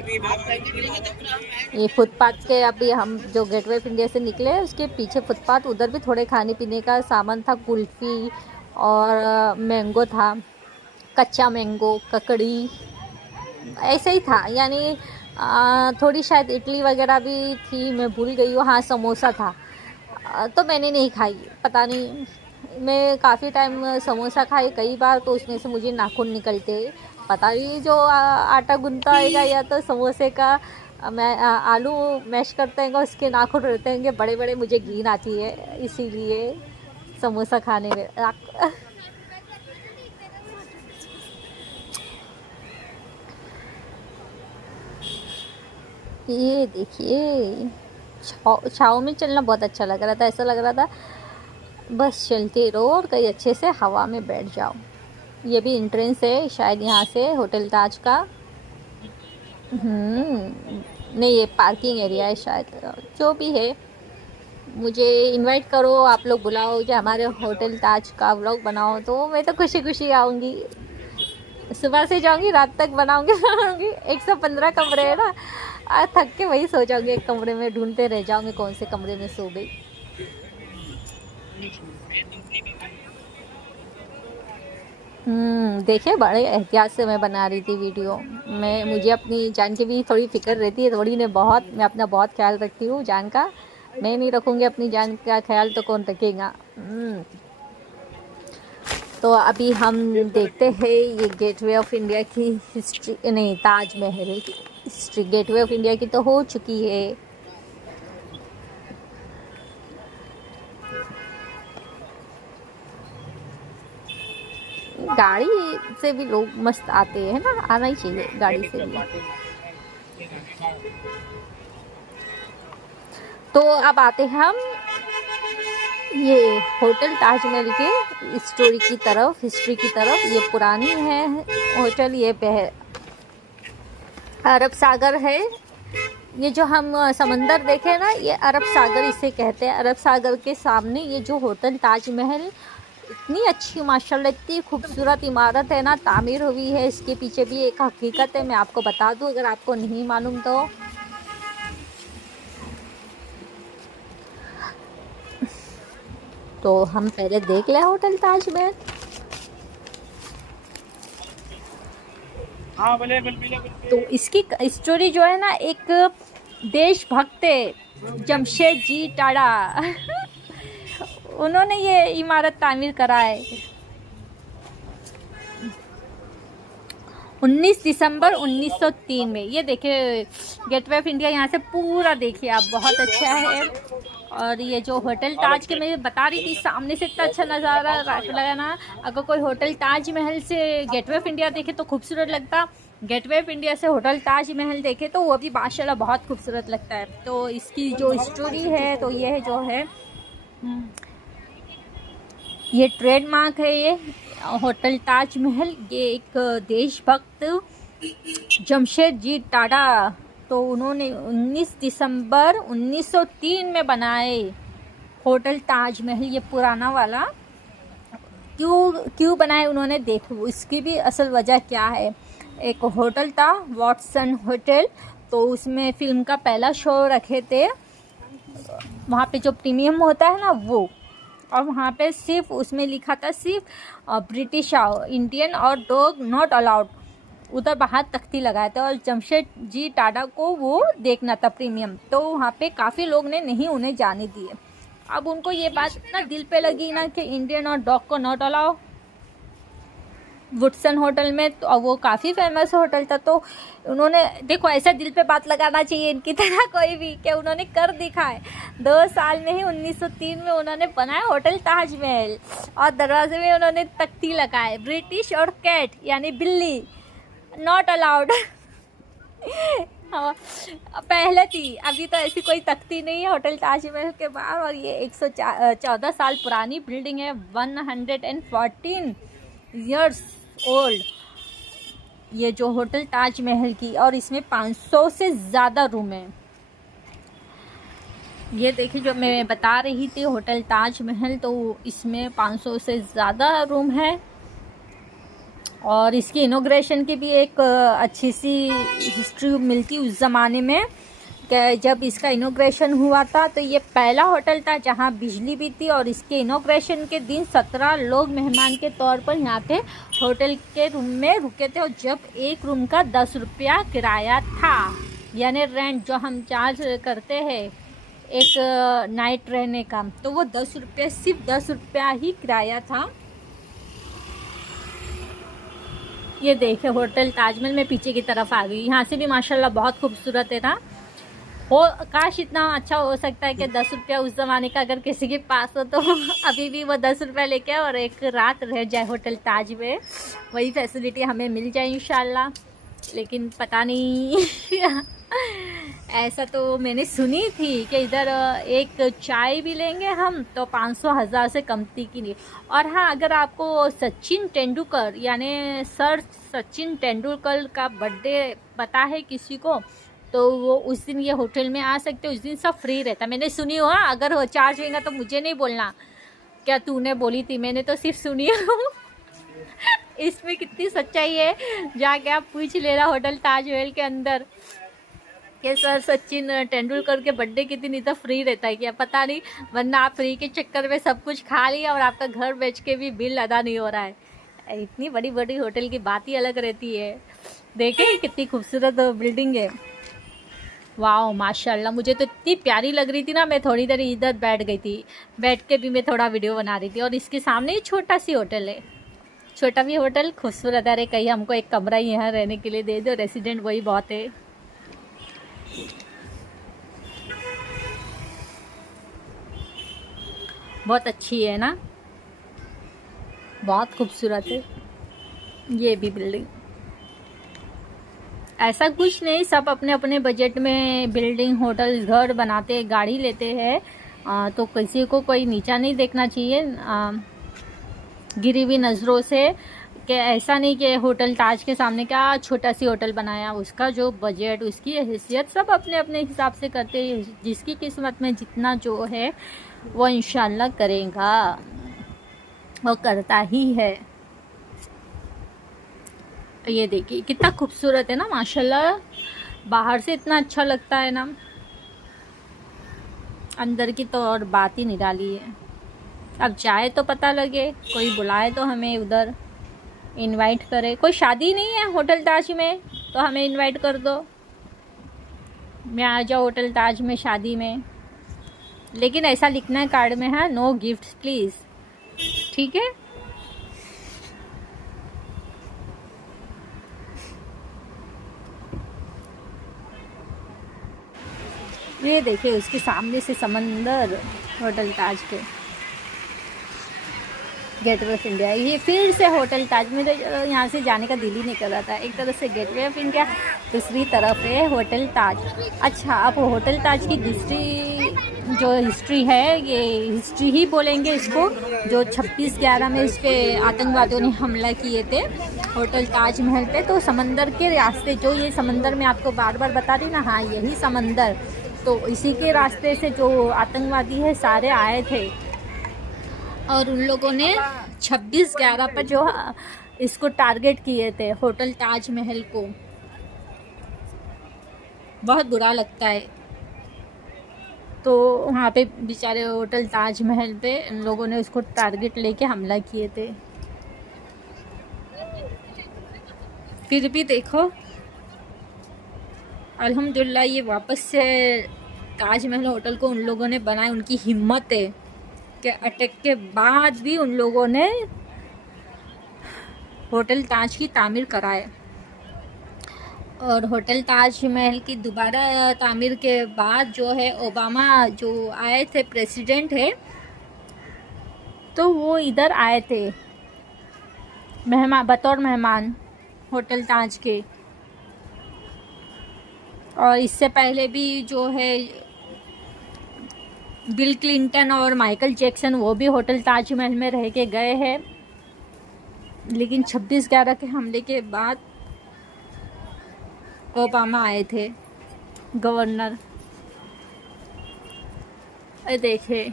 ये फुटपाथ के, अभी हम जो गेटवे ऑफ इंडिया से निकले उसके पीछे फुटपाथ, उधर भी थोड़े खाने पीने का सामान था, कुल्फ़ी और मैंगो था, कच्चा मैंगो, ककड़ी, ऐसे ही था। यानी थोड़ी शायद इडली वगैरह भी थी, मैं भूल गई हूँ। हाँ, समोसा था, तो मैंने नहीं खाई, पता नहीं, मैं काफ़ी टाइम समोसा खाई कई बार, तो उसमें से मुझे नाखून निकलते, पता नहीं जो आटा गूंथता होगा या तो समोसे का मैं आलू मैश करते हैं उसके नाखून रहते हैं बड़े बड़े, मुझे घिन आती है, इसीलिए समोसा खाने में। ये देखिए, छाँव में चलना बहुत अच्छा लग रहा था, ऐसा लग रहा था बस चलते रहो और कहीं अच्छे से हवा में बैठ जाओ। ये भी एंट्रेंस है शायद यहाँ से होटल ताज का। नहीं, ये पार्किंग एरिया है शायद, जो भी है। मुझे इनवाइट करो, आप लोग बुलाओ कि हमारे होटल ताज का व्लॉग बनाओ, तो मैं तो खुशी खुशी आऊँगी। सुबह से जाऊँगी, रात तक बनाऊँगी 115 कमरे है ना, थक के वही सो जाऊँगी एक कमरे में, ढूंढते रह जाऊँगी कौन से कमरे में सो गई। देखिए बड़े एहतियात से मैं बना रही थी वीडियो। मुझे अपनी जान की भी थोड़ी फिक्र रहती है, थोड़ी ने बहुत, मैं अपना बहुत ख्याल रखती हूँ जान का। मैं नहीं रखूँगी अपनी जान का ख्याल तो कौन रखेगा। तो अभी हम देखते हैं ये गेटवे ऑफ इंडिया की हिस्ट्री, नहीं ताजमहल की हिस्ट्री। गेटवे ऑफ इंडिया की तो हो चुकी है। गाड़ी से भी लोग मस्त आते हैं ना, आना ही चाहिए गाड़ी से भी। तो अब आते हैं हम ये होटल ताजमहल के स्टोरी की तरफ, हिस्ट्री की तरफ। ये पुरानी है होटल, ये अरब सागर है। ये जो हम समंदर देखे ना, ये अरब सागर इसे कहते हैं। अरब सागर के सामने ये जो होटल ताजमहल, इतनी अच्छी माशाल्लाह, इतनी खूबसूरत इमारत है ना, तामीर हुई है। इसके पीछे भी एक हकीकत है, मैं आपको बता दूं अगर आपको नहीं मालूम तो हम पहले देख लें होटल ताजमहल। हाँ, तो इसकी स्टोरी जो है ना, एक देशभक्त जमशेद जी टाटा उन्होंने ये इमारत तामीर करा है 19 दिसंबर 1903 में। ये देखिए गेटवे ऑफ इंडिया यहाँ से पूरा देखिए आप, बहुत अच्छा है। और ये जो होटल ताज के मैं बता रही थी, सामने से इतना अच्छा नज़ारा लगा ना। अगर कोई होटल ताज महल से गेटवे ऑफ इंडिया देखे तो खूबसूरत लगता, गेटवे ऑफ इंडिया से होटल ताज महल देखे तो वो भी माशाल्लाह बहुत खूबसूरत लगता है। तो इसकी जो स्टोरी है तो ये जो है, ये ट्रेडमार्क है ये होटल ताज महल। ये एक देशभक्त जमशेद जी टाटा, तो उन्होंने 19 दिसंबर 1903 में बनाए होटल ताज महल, ये पुराना वाला। क्यों बनाए उन्होंने, देखो इसकी भी असल वजह क्या है। एक होटल था वॉटसन होटल, तो उसमें फिल्म का पहला शो रखे थे, वहाँ पे जो प्रीमियम होता है ना वो, और वहाँ पे सिर्फ उसमें लिखा था सिर्फ ब्रिटिश इंडियन और डॉग नॉट अलाउड, उधर बाहर तख्ती लगाए थे। और जमशेद जी टाटा को वो देखना था प्रीमियम, तो वहाँ पे काफ़ी लोग ने नहीं उन्हें जाने दिए। अब उनको ये बात ना दिल पे लगी ना कि इंडियन और डॉग को नॉट अलाउ वुडसन होटल में, तो वो काफ़ी फेमस होटल था। तो उन्होंने देखो ऐसा दिल पे बात लगाना चाहिए इनकी तरह कोई भी, कि उन्होंने कर दिखाए। 2 साल में ही 1903 में उन्होंने बनाया होटल ताजमहल, और दरवाजे में उन्होंने तख्ती लगाए, ब्रिटिश और कैट यानी बिल्ली नॉट अलाउड। हाँ, पहले थी, अभी तो ऐसी कोई तख्ती नहीं है होटल ताजमहल के बाहर। और ये 114 साल पुरानी बिल्डिंग है, 114 ईयर्स ओल्ड ये जो होटल ताजमहल की, और इसमें 500 से ज़्यादा रूम है। ये देखिए जो मैं बता रही थी होटल ताजमहल, तो इसमें 500 से ज़्यादा रूम है। और इसकी इनॉग्रेशन की भी एक अच्छी सी हिस्ट्री मिलती उस ज़माने में, कि जब इसका इनॉग्रेशन हुआ था तो ये पहला होटल था जहां बिजली भी थी। और इसके इनॉग्रेशन के दिन 17 लोग मेहमान के तौर पर यहाँ पे होटल के रूम में रुके थे। और जब एक रूम का 10 रुपया किराया था, यानी रेंट जो हम चार्ज करते हैं एक नाइट रहने का, तो वो 10 रुपये, सिर्फ 10 रुपया ही किराया था। ये देखे होटल ताजमहल में पीछे की तरफ आ गई, यहाँ से भी माशाल्लाह बहुत खूबसूरत है ना। हो काश इतना अच्छा हो सकता है कि 10 रुपया उस ज़माने का अगर किसी के पास हो तो अभी भी वो 10 रुपया लेके और एक रात रह जाए होटल ताज में, वही फैसिलिटी हमें मिल जाए इंशाल्लाह। लेकिन पता नहीं ऐसा तो मैंने सुनी थी कि इधर एक चाय भी लेंगे हम तो 500,000 से कमती की नहीं। और हाँ, अगर आपको सचिन तेंदुलकर यानी सर सचिन तेंदुलकर का बर्थडे पता है किसी को, तो वो उस दिन ये होटल में आ सकते, उस दिन सब फ्री रहता। मैंने सुनी हो, हाँ, अगर हो चार्ज होगा तो मुझे नहीं बोलना क्या तूने बोली थी, मैंने तो सिर्फ सुनी हूँ। इसमें कितनी सच्चाई है जाके आप पूछ लेना होटल ताजमहल के अंदर कि सर सचिन तेंदुलकर के बर्थडे के दिन इधर फ्री रहता है क्या, पता नहीं। वरना आप फ्री के चक्कर में सब कुछ खा लिया और आपका घर बेच के भी बिल अदा नहीं हो रहा है। इतनी बड़ी बड़ी होटल की बात ही अलग रहती है। देखें कितनी खूबसूरत बिल्डिंग है, वाह माशाल्लाह। मुझे तो इतनी प्यारी लग रही थी ना, मैं थोड़ी देर इधर बैठ गई थी, बैठ के भी मैं थोड़ा वीडियो बना रही थी। और इसके सामने ही छोटा सी होटल है, छोटा भी होटल खूबसूरत है। अरे कहीं हमको एक कमरा ही यहाँ रहने के लिए दे दो, रेसिडेंट वही बहुत है। बहुत अच्छी है ना, बहुत खूबसूरत है ये भी बिल्डिंग। ऐसा कुछ नहीं, सब अपने अपने बजट में बिल्डिंग होटल घर बनाते, गाड़ी लेते हैं। तो किसी को कोई नीचा नहीं देखना चाहिए गिरी हुई नज़रों से, कि ऐसा नहीं कि होटल ताज के सामने क्या छोटा सी होटल बनाया। उसका जो बजट, उसकी हैसियत सब अपने अपने हिसाब से करते हैं। जिसकी किस्मत में जितना जो है वो इंशाल्लाह करेगा, वो करता ही है। ये देखिए कितना खूबसूरत है ना माशाल्लाह, बाहर से इतना अच्छा लगता है ना, अंदर की तो और बात ही निराली है। अब चाहे तो पता लगे, कोई बुलाए तो हमें उधर इनवाइट करे। कोई शादी नहीं है होटल ताज में तो हमें इनवाइट कर दो, मैं आ जाओ होटल ताज में शादी में। लेकिन ऐसा लिखना है कार्ड में, है नो गिफ्ट प्लीज़, ठीक है। ये देखिए उसके सामने से समंदर, होटल ताज के गेटवे ऑफ इंडिया। ये फिर से होटल ताज में, यहाँ से जाने का दिल ही नहीं कर रहा था। एक तरफ से गेटवे ऑफ इंडिया, दूसरी तरफ है होटल ताज। अच्छा, अब होटल ताज की हिस्ट्री है, ये हिस्ट्री ही बोलेंगे इसको, जो 26/11 में इस पर आतंकवादियों ने हमला किए थे होटल ताजमहल पे। तो समंदर के रास्ते, जो ये समंदर मैं आपको बार बार बता रही ना, हाँ यही समंदर, तो इसी के रास्ते से जो आतंकवादी है सारे आए थे। और उन लोगों ने 26/11 पर जो इसको टारगेट किए थे होटल ताजमहल को। बहुत बुरा लगता है। तो वहाँ पे बेचारे होटल ताजमहल पे इन लोगों ने उसको टारगेट लेके हमला किए थे। फिर भी देखो अल्हम्दुलिल्लाह ये वापस से ताजमहल होटल को उन लोगों ने बनाया, उनकी हिम्मत है कि अटैक के बाद भी उन लोगों ने होटल ताज की तामीर कराए। और होटल ताजमहल की दोबारा तामीर के बाद जो है ओबामा जो आए थे प्रेसिडेंट है, तो वो इधर आए थे बतौर मेहमान होटल ताज के। और इससे पहले भी जो है बिल क्लिंटन और माइकल जैक्सन वो भी होटल ताजमहल में रह के गए हैं, लेकिन 26/11 के हमले के बाद ओबामा आए थे गवर्नर। देखिए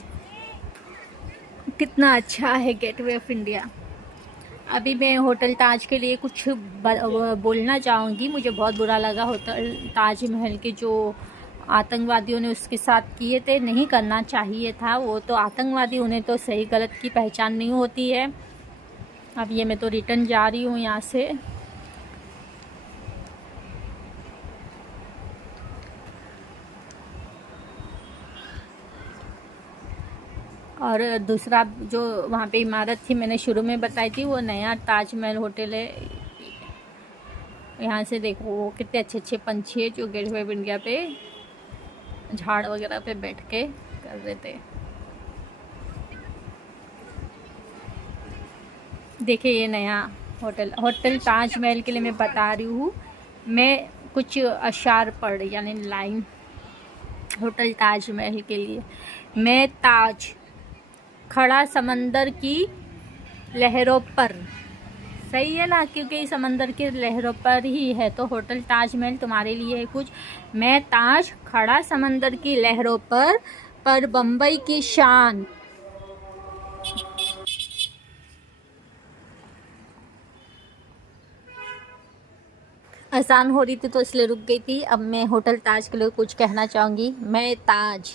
कितना अच्छा है गेटवे ऑफ इंडिया। अभी मैं होटल ताज के लिए कुछ बोलना चाहूँगी। मुझे बहुत बुरा लगा होटल ताजमहल के जो आतंकवादियों ने उसके साथ किए थे, नहीं करना चाहिए था। वो तो आतंकवादी, उन्हें तो सही गलत की पहचान नहीं होती है। अब ये मैं तो रिटर्न जा रही हूँ यहाँ से। और दूसरा जो वहाँ पे इमारत थी मैंने शुरू में बताई थी, वो नया ताजमहल होटल है। यहाँ से देखो वो कितने अच्छे अच्छे पंछी है जो गेटवे ऑफ इंडिया पे झाड़ वगैरह पे बैठ के कर रहे थे। देखिए ये नया होटल ताजमहल के लिए मैं बता रही हूँ। मैं कुछ अशार पढ़ यानी लाइन होटल ताजमहल के लिए। मैं ताज खड़ा समंदर की लहरों पर, सही है ना, क्योंकि समंदर की लहरों पर ही है, तो होटल ताजमहल तुम्हारे लिए है कुछ। मैं ताज खड़ा समंदर की लहरों पर बम्बई की शान। आसान हो रही थी तो इसलिए रुक गई थी। अब मैं होटल ताज के लिए कुछ कहना चाहूँगी। मैं ताज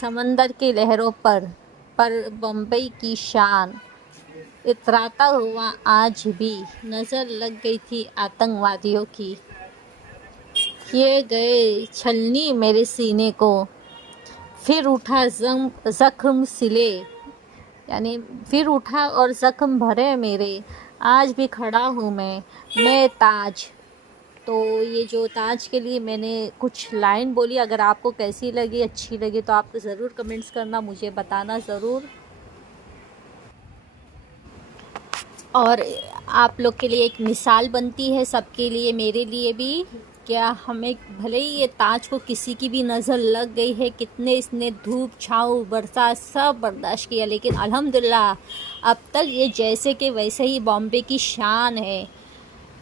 समंदर की लहरों पर बम्बई की शान, इतराता हुआ आज भी नज़र लग गई थी आतंकवादियों की। किए गए छलनी मेरे सीने को, फिर उठा जख्म सिले, यानी फिर उठा और जख्म भरे मेरे, आज भी खड़ा हूँ मैं ताज। तो ये जो ताज के लिए मैंने कुछ लाइन बोली, अगर आपको कैसी लगी, अच्छी लगी तो आप ज़रूर कमेंट्स करना, मुझे बताना ज़रूर। और आप लोग के लिए एक मिसाल बनती है, सबके लिए, मेरे लिए भी। क्या हमें भले ही ये ताज को किसी की भी नज़र लग गई है, कितने इसने धूप छाँव बरसात सब बर्दाश्त किया, लेकिन अल्हम्दुलिल्लाह अब तक ये जैसे कि वैसे ही बॉम्बे की शान है।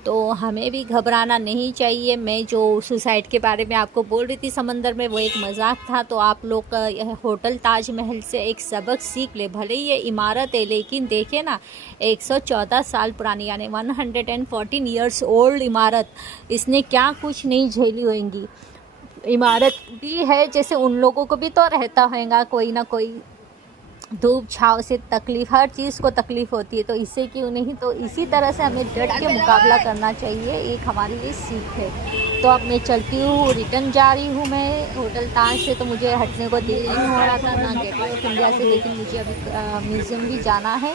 तो हमें भी घबराना नहीं चाहिए। मैं जो सुसाइड के बारे में आपको बोल रही थी समंदर में, वो एक मजाक था। तो आप लोग होटल ताजमहल से एक सबक सीख ले। भले ही ये इमारत है, लेकिन देखिए ना 114 साल पुरानी, यानी 114 ईयर्स ओल्ड इमारत, इसने क्या कुछ नहीं झेली होंगी। इमारत भी है, जैसे उन लोगों को भी तो रहता होगा कोई ना कोई धूप छाँव से तकलीफ़, हर चीज़ को तकलीफ़ होती है, तो इससे क्यों नहीं। तो इसी तरह से हमें डट के मुकाबला करना चाहिए, एक हमारी ये सीख है। तो अब मैं चलती हूँ, रिटर्न जा रही हूँ मैं होटल ताज से। तो मुझे हटने को दिल नहीं हो रहा था ना गेटवे ऑफ इंडिया से, लेकिन मुझे अभी म्यूज़ियम भी जाना है।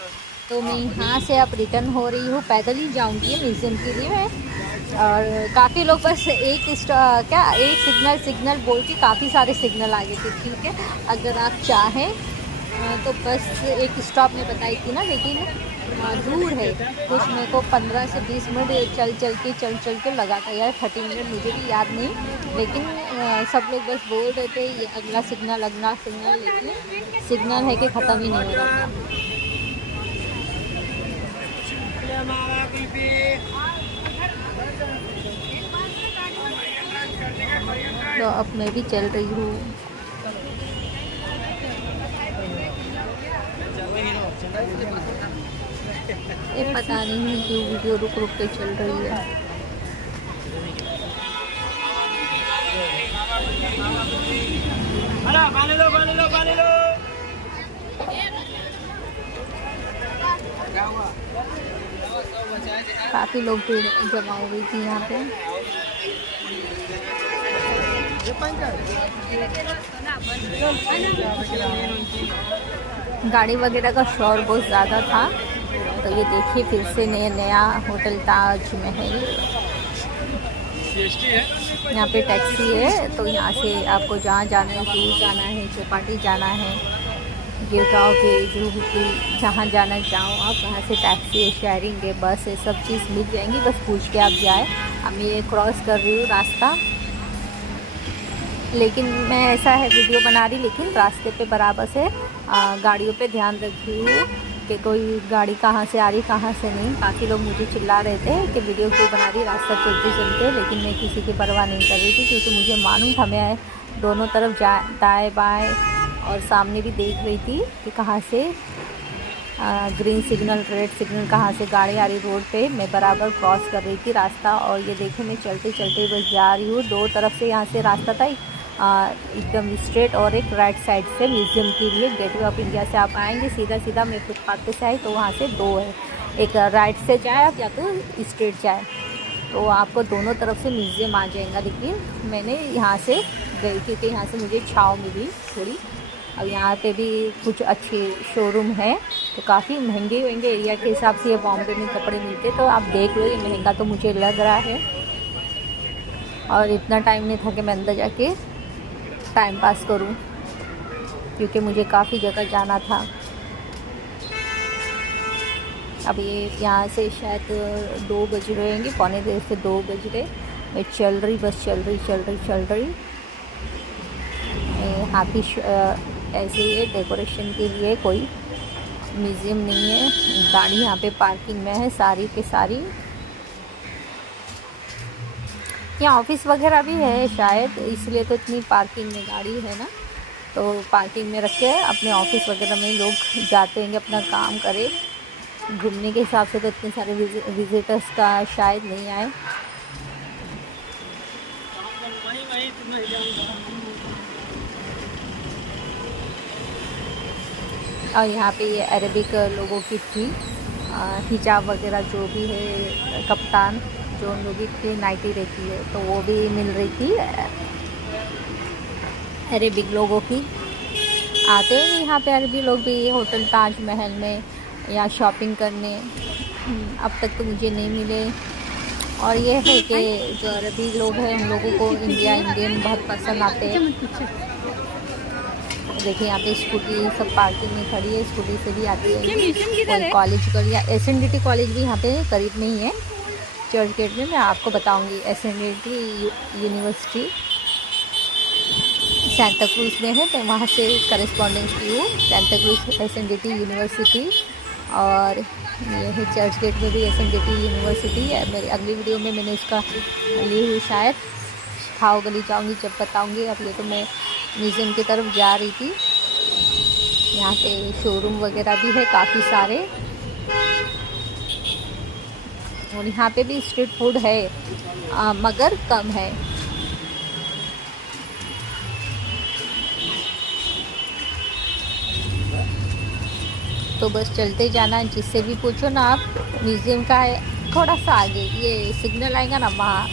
तो मैं यहाँ से अब रिटर्न हो रही हूँ, पैदल ही जाऊँगी म्यूज़ियम के लिए मैं। और काफ़ी लोग बस एक सिग्नल बोल के काफ़ी सारे सिग्नल आगे थे। ठीक है, अगर आप चाहें तो बस एक स्टॉप में बताई थी ना, लेकिन दूर है कुछ। मेरे को 15 से 20 मिनट चल के लगा था यार, 30 मिनट मुझे भी याद नहीं, लेकिन सब लोग बस बोल रहे थे ये अगला सिग्नल, लेकिन सिग्नल है कि ख़त्म ही नहीं हो रहा था। तो अब मैं भी चल रही हूँ। ये पता नहीं क्यों वीडियो रुक के चल रही है। काफ़ी लोग भीड़ जमा हो गई थी यहाँ पे। गाड़ी वगैरह का शोर बहुत ज़्यादा था। तो ये देखिए फिर से नया होटल ताज महल। यहाँ पे टैक्सी है, तो यहाँ से आपको जहाँ जाना है, जू जाना है, चौपाटी जाना है, गिरगांव के जू की जहाँ जाना जाओ आप, वहाँ से टैक्सी है, शेयरिंग है, बस है, सब चीज़ मिल जाएंगी। बस पूछ के आप जाए। अब मैं ये क्रॉस कर रही हूँ रास्ता, लेकिन मैं ऐसा है वीडियो बना रही, लेकिन रास्ते पे बराबर से गाड़ियों पे ध्यान रखी हूँ कि कोई गाड़ी कहाँ से आ रही कहाँ से नहीं। काफ़ी लोग मुझे चिल्ला रहे थे कि वीडियो क्यों बना रही रास्ता चलते चलते, लेकिन मैं किसी की परवाह नहीं कर रही थी, क्योंकि मुझे मालूम था मैं दोनों तरफ दाएँ बाएँ और सामने भी देख रही थी कि कहाँ से ग्रीन सिग्नल रेड सिग्नल कहाँ से गाड़ी आ रही रोड पे। मैं बराबर क्रॉस कर रही थी रास्ता, और ये देखो मैं चलते चलते बस जा रही हूँ। दो तरफ से यहाँ से रास्ता था, एकदम स्ट्रेट, और एक राइट साइड से म्यूज़ियम के लिए गेटवे ऑफ इंडिया से आप आएंगे सीधा मैं फुटपाथ पे से आई तो वहाँ से दो है, एक राइट से जाए आप या तो स्ट्रेट जाए, तो आपको दोनों तरफ से म्यूज़ियम आ जाएगा। लेकिन मैंने यहाँ से गई क्योंकि यहाँ से मुझे छाँव मिली थोड़ी। अब यहाँ पे भी कुछ अच्छे शोरूम है, तो काफ़ी महंगे एरिया के हिसाब से ये बॉम्बे में कपड़े मिलते, तो आप देख लो। ये महंगा तो मुझे लग रहा है, और इतना टाइम नहीं था कि मैं अंदर जाके टाइम पास करूं, क्योंकि मुझे काफ़ी जगह जाना था। अब ये यहाँ से शायद 2 बज रहे होंगे, पौने देर से 2 बज रहे। मैं चल रही, बस चल रही। हाथी ऐसे ही है, डेकोरेशन के लिए, कोई म्यूज़ियम नहीं है। गाड़ी यहाँ पे पार्किंग में है सारी के सारी। यहाँ ऑफिस वगैरह भी है शायद, इसलिए तो इतनी पार्किंग में गाड़ी है ना, तो पार्किंग में रख के अपने ऑफिस वगैरह में लोग जाते हैं अपना काम करे। घूमने के हिसाब से तो इतने सारे विजिटर्स का शायद नहीं आए। और यहाँ पे ये अरबिक लोगों की थी हिजाब वगैरह जो भी है, कप्तान जो उन लोगों की नाइटी रहती है, तो वो भी मिल रही थी अरबिक लोगों की। आते हैं यहाँ पे अरबी लोग भी होटल ताज महल में या शॉपिंग करने। अब तक तो मुझे नहीं मिले। और ये है कि जो अरबी लोग हैं उन लोगों को इंडियन बहुत पसंद आते हैं। देखिए यहाँ पे स्कूटी सब पार्किंग में खड़ी है, स्कूटी से भी आती है। कॉलेज का या SNDT कॉलेज भी यहाँ पे करीब में ही है, चर्च गेट में। मैं आपको बताऊंगी SNDT यूनिवर्सिटी सांता क्रूज में है, तो वहाँ से करस्पॉन्डेंस की हूँ, सांता क्रूज SNDT यूनिवर्सिटी। और ये है चर्च गेट में भी SNDT यूनिवर्सिटी है। मेरी अगली वीडियो में मैंने इसका ली हुई शायद, खाओ गली जाऊँगी जब बताऊँगी। अब ये तो मैं म्यूज़ियम की तरफ जा रही थी। यहाँ पे शोरूम वगैरह भी है काफ़ी सारे, और यहाँ पे भी स्ट्रीट फूड है मगर कम है। तो बस चलते जाना, जिससे भी पूछो ना आप। म्यूज़ियम का है थोड़ा सा आगे, ये सिग्नल आएगा ना वहाँ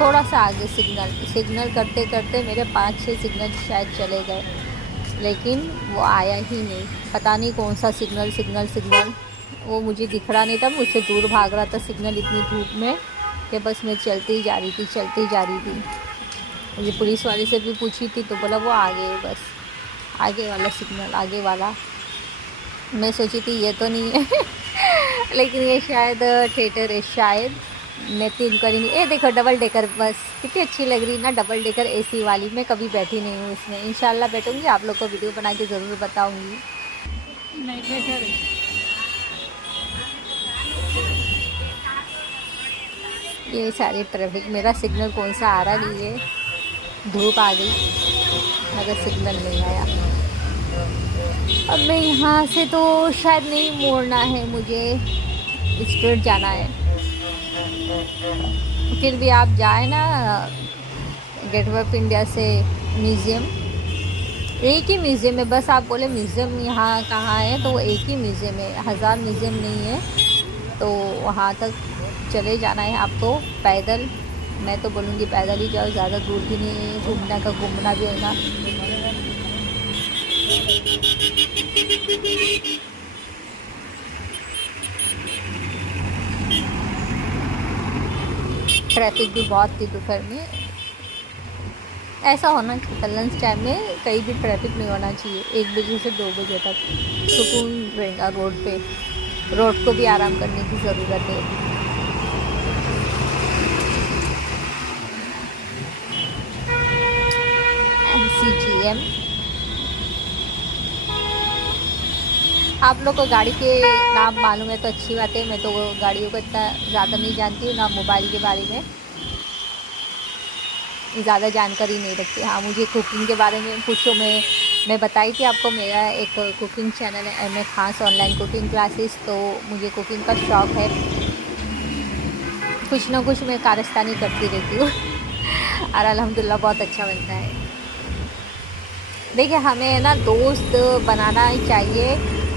थोड़ा सा आगे। सिग्नल करते करते मेरे 5-6 सिग्नल शायद चले गए, लेकिन वो आया ही नहीं। पता नहीं कौन सा सिग्नल वो मुझे दिख रहा नहीं था, मुझसे दूर भाग रहा था सिग्नल इतनी धूप में कि बस मैं चलती ही जा रही थी। मुझे पुलिस वाले से भी पूछी थी तो बोला वो आगे, बस आगे वाला सिग्नल, आगे वाला। मैं सोची थी ये तो नहीं है लेकिन ये शायद थिएटर है शायद। मैं तो इनक्वायरी नहीं। ये देखो डबल डेकर बस कितनी अच्छी लग रही है ना, डबल डेकर AC वाली। मैं कभी बैठी नहीं हूँ इसमें, इंशाल्लाह बैठूँगी, आप लोग को वीडियो बना के ज़रूर बताऊँगी। नहीं बेटर है। ये सारे ट्रैफिक, मेरा सिग्नल कौन सा आ रहा नहीं है, धूप आ गई मगर सिग्नल नहीं आया। अब मैं यहाँ से तो शायद नहीं मोड़ना है, मुझे स्ट्रेट जाना है। फिर भी आप जाए ना गेटवे ऑफ इंडिया से म्यूज़ियम, एक ही म्यूज़ियम है। बस आप बोले म्यूज़ियम यहाँ कहाँ है, तो वो एक ही म्यूज़ियम है, 1000 म्यूज़ियम नहीं है। तो वहाँ तक चले जाना है आपको पैदल, मैं तो बोलूँगी पैदल ही जाओ, ज़्यादा दूर भी नहीं घूमना का, घूमना भी है ना। ट्रैफिक भी बहुत थी दोपहर में, ऐसा होना चाहिए लंच टाइम में कहीं भी ट्रैफिक नहीं होना चाहिए। 1 बजे से 2 बजे तक सुकून रहेगा रोड पे, रोड को भी आराम करने की ज़रूरत है। MCGM, आप लोग को गाड़ी के नाम मालूम है तो अच्छी बात है, मैं तो गाड़ियों को इतना ज़्यादा नहीं जानती हूँ, ना मोबाइल के बारे में ज़्यादा जानकारी नहीं रखती। हाँ, मुझे कुकिंग के बारे में पूछो, मैं बताई थी आपको, मेरा एक कुकिंग चैनल है एम ए खास ऑनलाइन कुकिंग क्लासेस, तो मुझे कुकिंग का शौक़ है, कुछ ना कुछ मैं कारस्तानी करती रहती हूँ और अल्हम्दुलिल्लाह बहुत अच्छा बनता है। देखिए, हमें ना दोस्त बनाना चाहिए,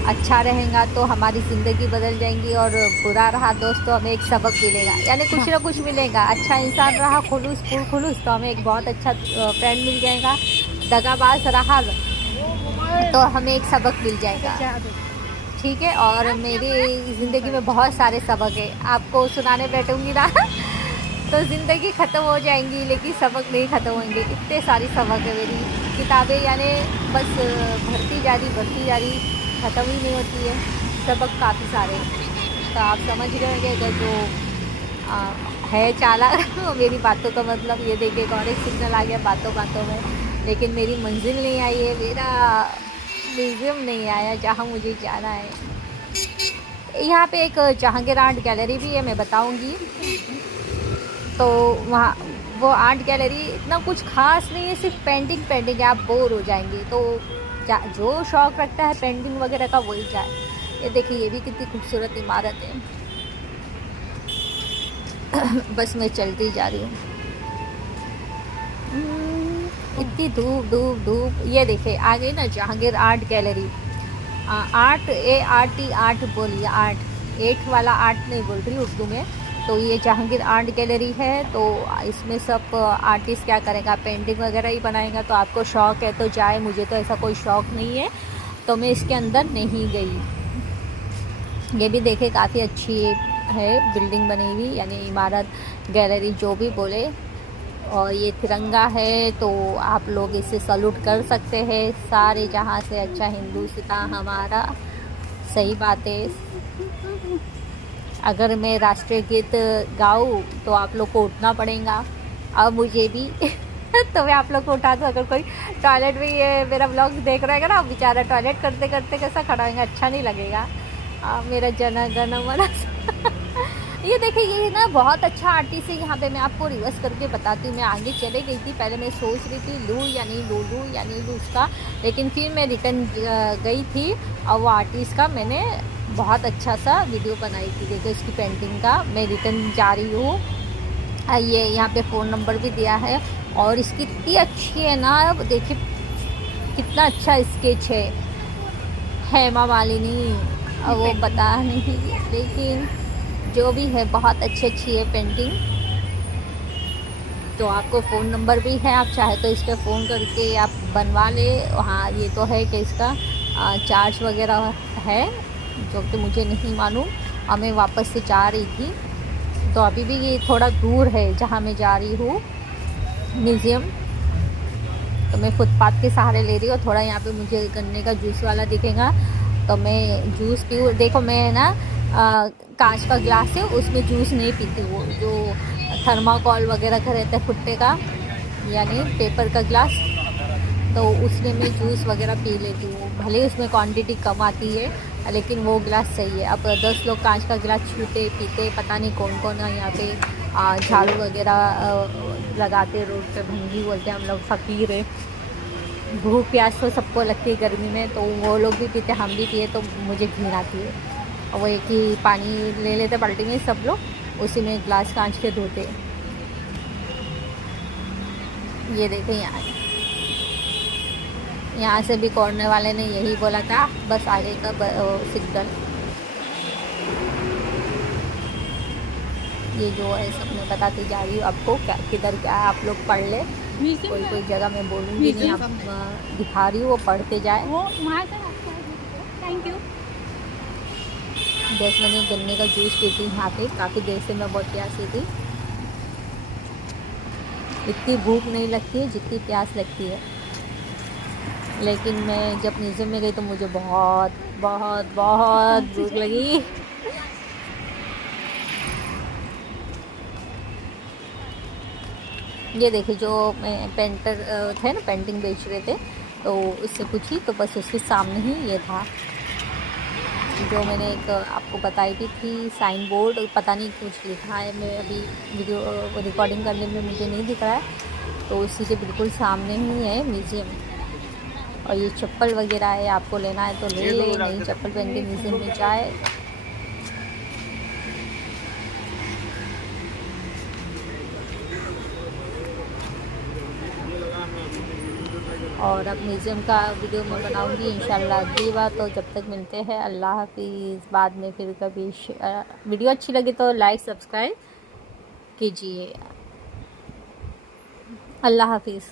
अच्छा रहेगा तो हमारी ज़िंदगी बदल जाएंगी, और बुरा रहा दोस्त तो हमें एक सबक मिलेगा, यानी कुछ ना कुछ मिलेगा। अच्छा इंसान रहा खुलूस पुरखुलूस तो हमें एक बहुत अच्छा फ्रेंड मिल जाएगा, दगाबाज रहा तो हमें एक सबक मिल जाएगा, ठीक है। और मेरी ज़िंदगी में बहुत सारे सबक है, आपको सुनाने बैठूँगी ना तो ज़िंदगी ख़त्म हो जाएंगी, लेकिन सबक नहीं ख़त्म होंगे। इतने सारी सबक है मेरी किताबें, यानी बस बढ़ती जा रही, ख़त्म ही नहीं होती है, सबक काफ़ी सारे। तो आप समझ गए होंगे जो है चालाक मेरी बातों का मतलब ये देखिए, कौन एक सिग्नल आ गया बातों में, लेकिन मेरी मंजिल नहीं आई है, मेरा म्यूज़ियम नहीं आया जहाँ मुझे जाना है। यहाँ पे एक जहांगीर आर्ट गैलरी भी है, मैं बताऊँगी। तो वहाँ वो आर्ट गैलरी इतना कुछ खास नहीं है, सिर्फ पेंटिंग है, आप बोर हो जाएंगे। तो जो शौक़ रखता है पेंटिंग वगैरह का वही जाए। ये देखिए, ये भी कितनी खूबसूरत इमारत है बस मैं चलती जा रही हूँ, इतनी धूप। ये देखिए आ गई ना जहांगीर आर्ट गैलरी। आर्ट बोलिए, आर्ट 8 वाला आर्ट नहीं बोल रही उर्दू में। तो ये जहांगीर आर्ट गैलरी है, तो इसमें सब आर्टिस्ट क्या करेगा, पेंटिंग वगैरह ही बनाएगा। तो आपको शौक़ है तो जाए, मुझे तो ऐसा कोई शौक़ नहीं है तो मैं इसके अंदर नहीं गई। ये भी देखे काफ़ी अच्छी है बिल्डिंग बनी हुई, यानी इमारत, गैलरी जो भी बोले। और ये तिरंगा है तो आप लोग इसे सैल्यूट कर सकते हैं, सारे जहाँ से अच्छा हिंदुस्तान हमारा। सही बात है, अगर मैं राष्ट्रीय गीत गाऊँ तो आप लोग को उठना पड़ेगा, अब मुझे भी तो मैं आप लोग को उठा दूँ। अगर कोई टॉयलेट में ये मेरा ब्लॉग देख रहा है ना, बेचारा टॉयलेट करते करते कैसा खड़ा होगा, अच्छा नहीं लगेगा। मेरा जन गण मन ये देखिए, ये ना बहुत अच्छा आर्टिस्ट है। यहाँ पे मैं आपको रिवर्स करके बताती हूँ, मैं आगे चले गई थी, पहले मैं सोच रही थी लूँ या नहीं लूँ या नहीं लूँ उसका, लेकिन फिर मैं रिटर्न गई थी और वो आर्टिस्ट का मैंने बहुत अच्छा सा वीडियो बनाई थी। देखो इसकी पेंटिंग का, मैं रिटर्न जा रही हूँ। ये यहाँ पे फ़ोन नंबर भी दिया है, और इसकी इतनी अच्छी है ना, देखिए कितना अच्छा स्केच है। हेमा मालिनी, वो पता नहीं, लेकिन जो भी है बहुत अच्छी है पेंटिंग। तो आपको फ़ोन नंबर भी है, आप चाहे तो इस पर फ़ोन करके आप बनवा ले। हाँ, ये तो है कि इसका चार्ज वगैरह है, जो कि मुझे नहीं मालूम, और मैं वापस से जा रही थी। तो अभी भी ये थोड़ा दूर है जहाँ मैं जा रही हूँ म्यूज़ियम। तो मैं फुटपाथ के सहारे ले रही हूँ। थोड़ा यहाँ पे मुझे गन्ने का जूस वाला दिखेगा तो मैं जूस पीऊँ। देखो मैं ना कांच का ग्लास है, उसमें जूस नहीं पीती, वो जो थर्माकोल वगैरह का रहता है फुट्टे का, यानी पेपर का ग्लास, तो उसमें मैं जूस वगैरह पी लेती हूँ। भले उसमें क्वांटिटी कम आती है, लेकिन वो गिलास सही है। अब 10 लोग कांच का गिलास छूते पीते, पता नहीं कौन कौन है यहाँ पे झाड़ू वगैरह लगाते रोड पे, भंगी बोलते हैं हम लोग, फ़कीर है। भूख प्यास तो सबको लगती है गर्मी में, तो वो लोग भी पीते, हम भी पिए, तो मुझे घिन आती है। और वो एक ही पानी ले लेते बाल्टी में सब लोग, उसी में ग्लास कांच के धोते। ये देखें यहाँ से भी कोड़ने वाले ने यही बोला था, बस आगे का सिग्नल। ये जो है सब मैं बताती जा रही हूँ आपको, क्या किधर क्या है, आप लोग पढ़ ले। कोई जगह मैं बोलूँगी नहीं, आप दिखा रही हूँ, वो पढ़ते जाए। Thank you. जैसे मैंने गन्ने का जूस पी थी यहाँ पे, काफ़ी देर से मैं बहुत प्यासी थी। इतनी भूख नहीं लगती है जितनी प्यास लगती है, लेकिन मैं जब म्यूज़ियम में गई तो मुझे बहुत बहुत बहुत भूख लगी। ये देखिए जो पेंटर थे ना, पेंटिंग बेच रहे थे, तो उससे पूछी तो बस उसके सामने ही ये था जो मैंने एक आपको बताई भी थी, साइन बोर्ड, पता नहीं कुछ लिखा है, मैं अभी वीडियो रिकॉर्डिंग करने में मुझे नहीं दिख रहा है। तो उसी के बिल्कुल सामने ही है म्यूज़ियम। और ये चप्पल वगैरह है, आपको लेना है तो ले ले, नई चप्पल पहन के म्यूज़ियम में जाए। और अब म्यूज़ियम का वीडियो मैं बनाऊंगी इंशाल्लाह अगली बार। तो जब तक मिलते हैं, अल्लाह हाफिज़। बाद में फिर कभी वीडियो अच्छी लगी तो लाइक सब्सक्राइब कीजिए। अल्लाह हाफिज़।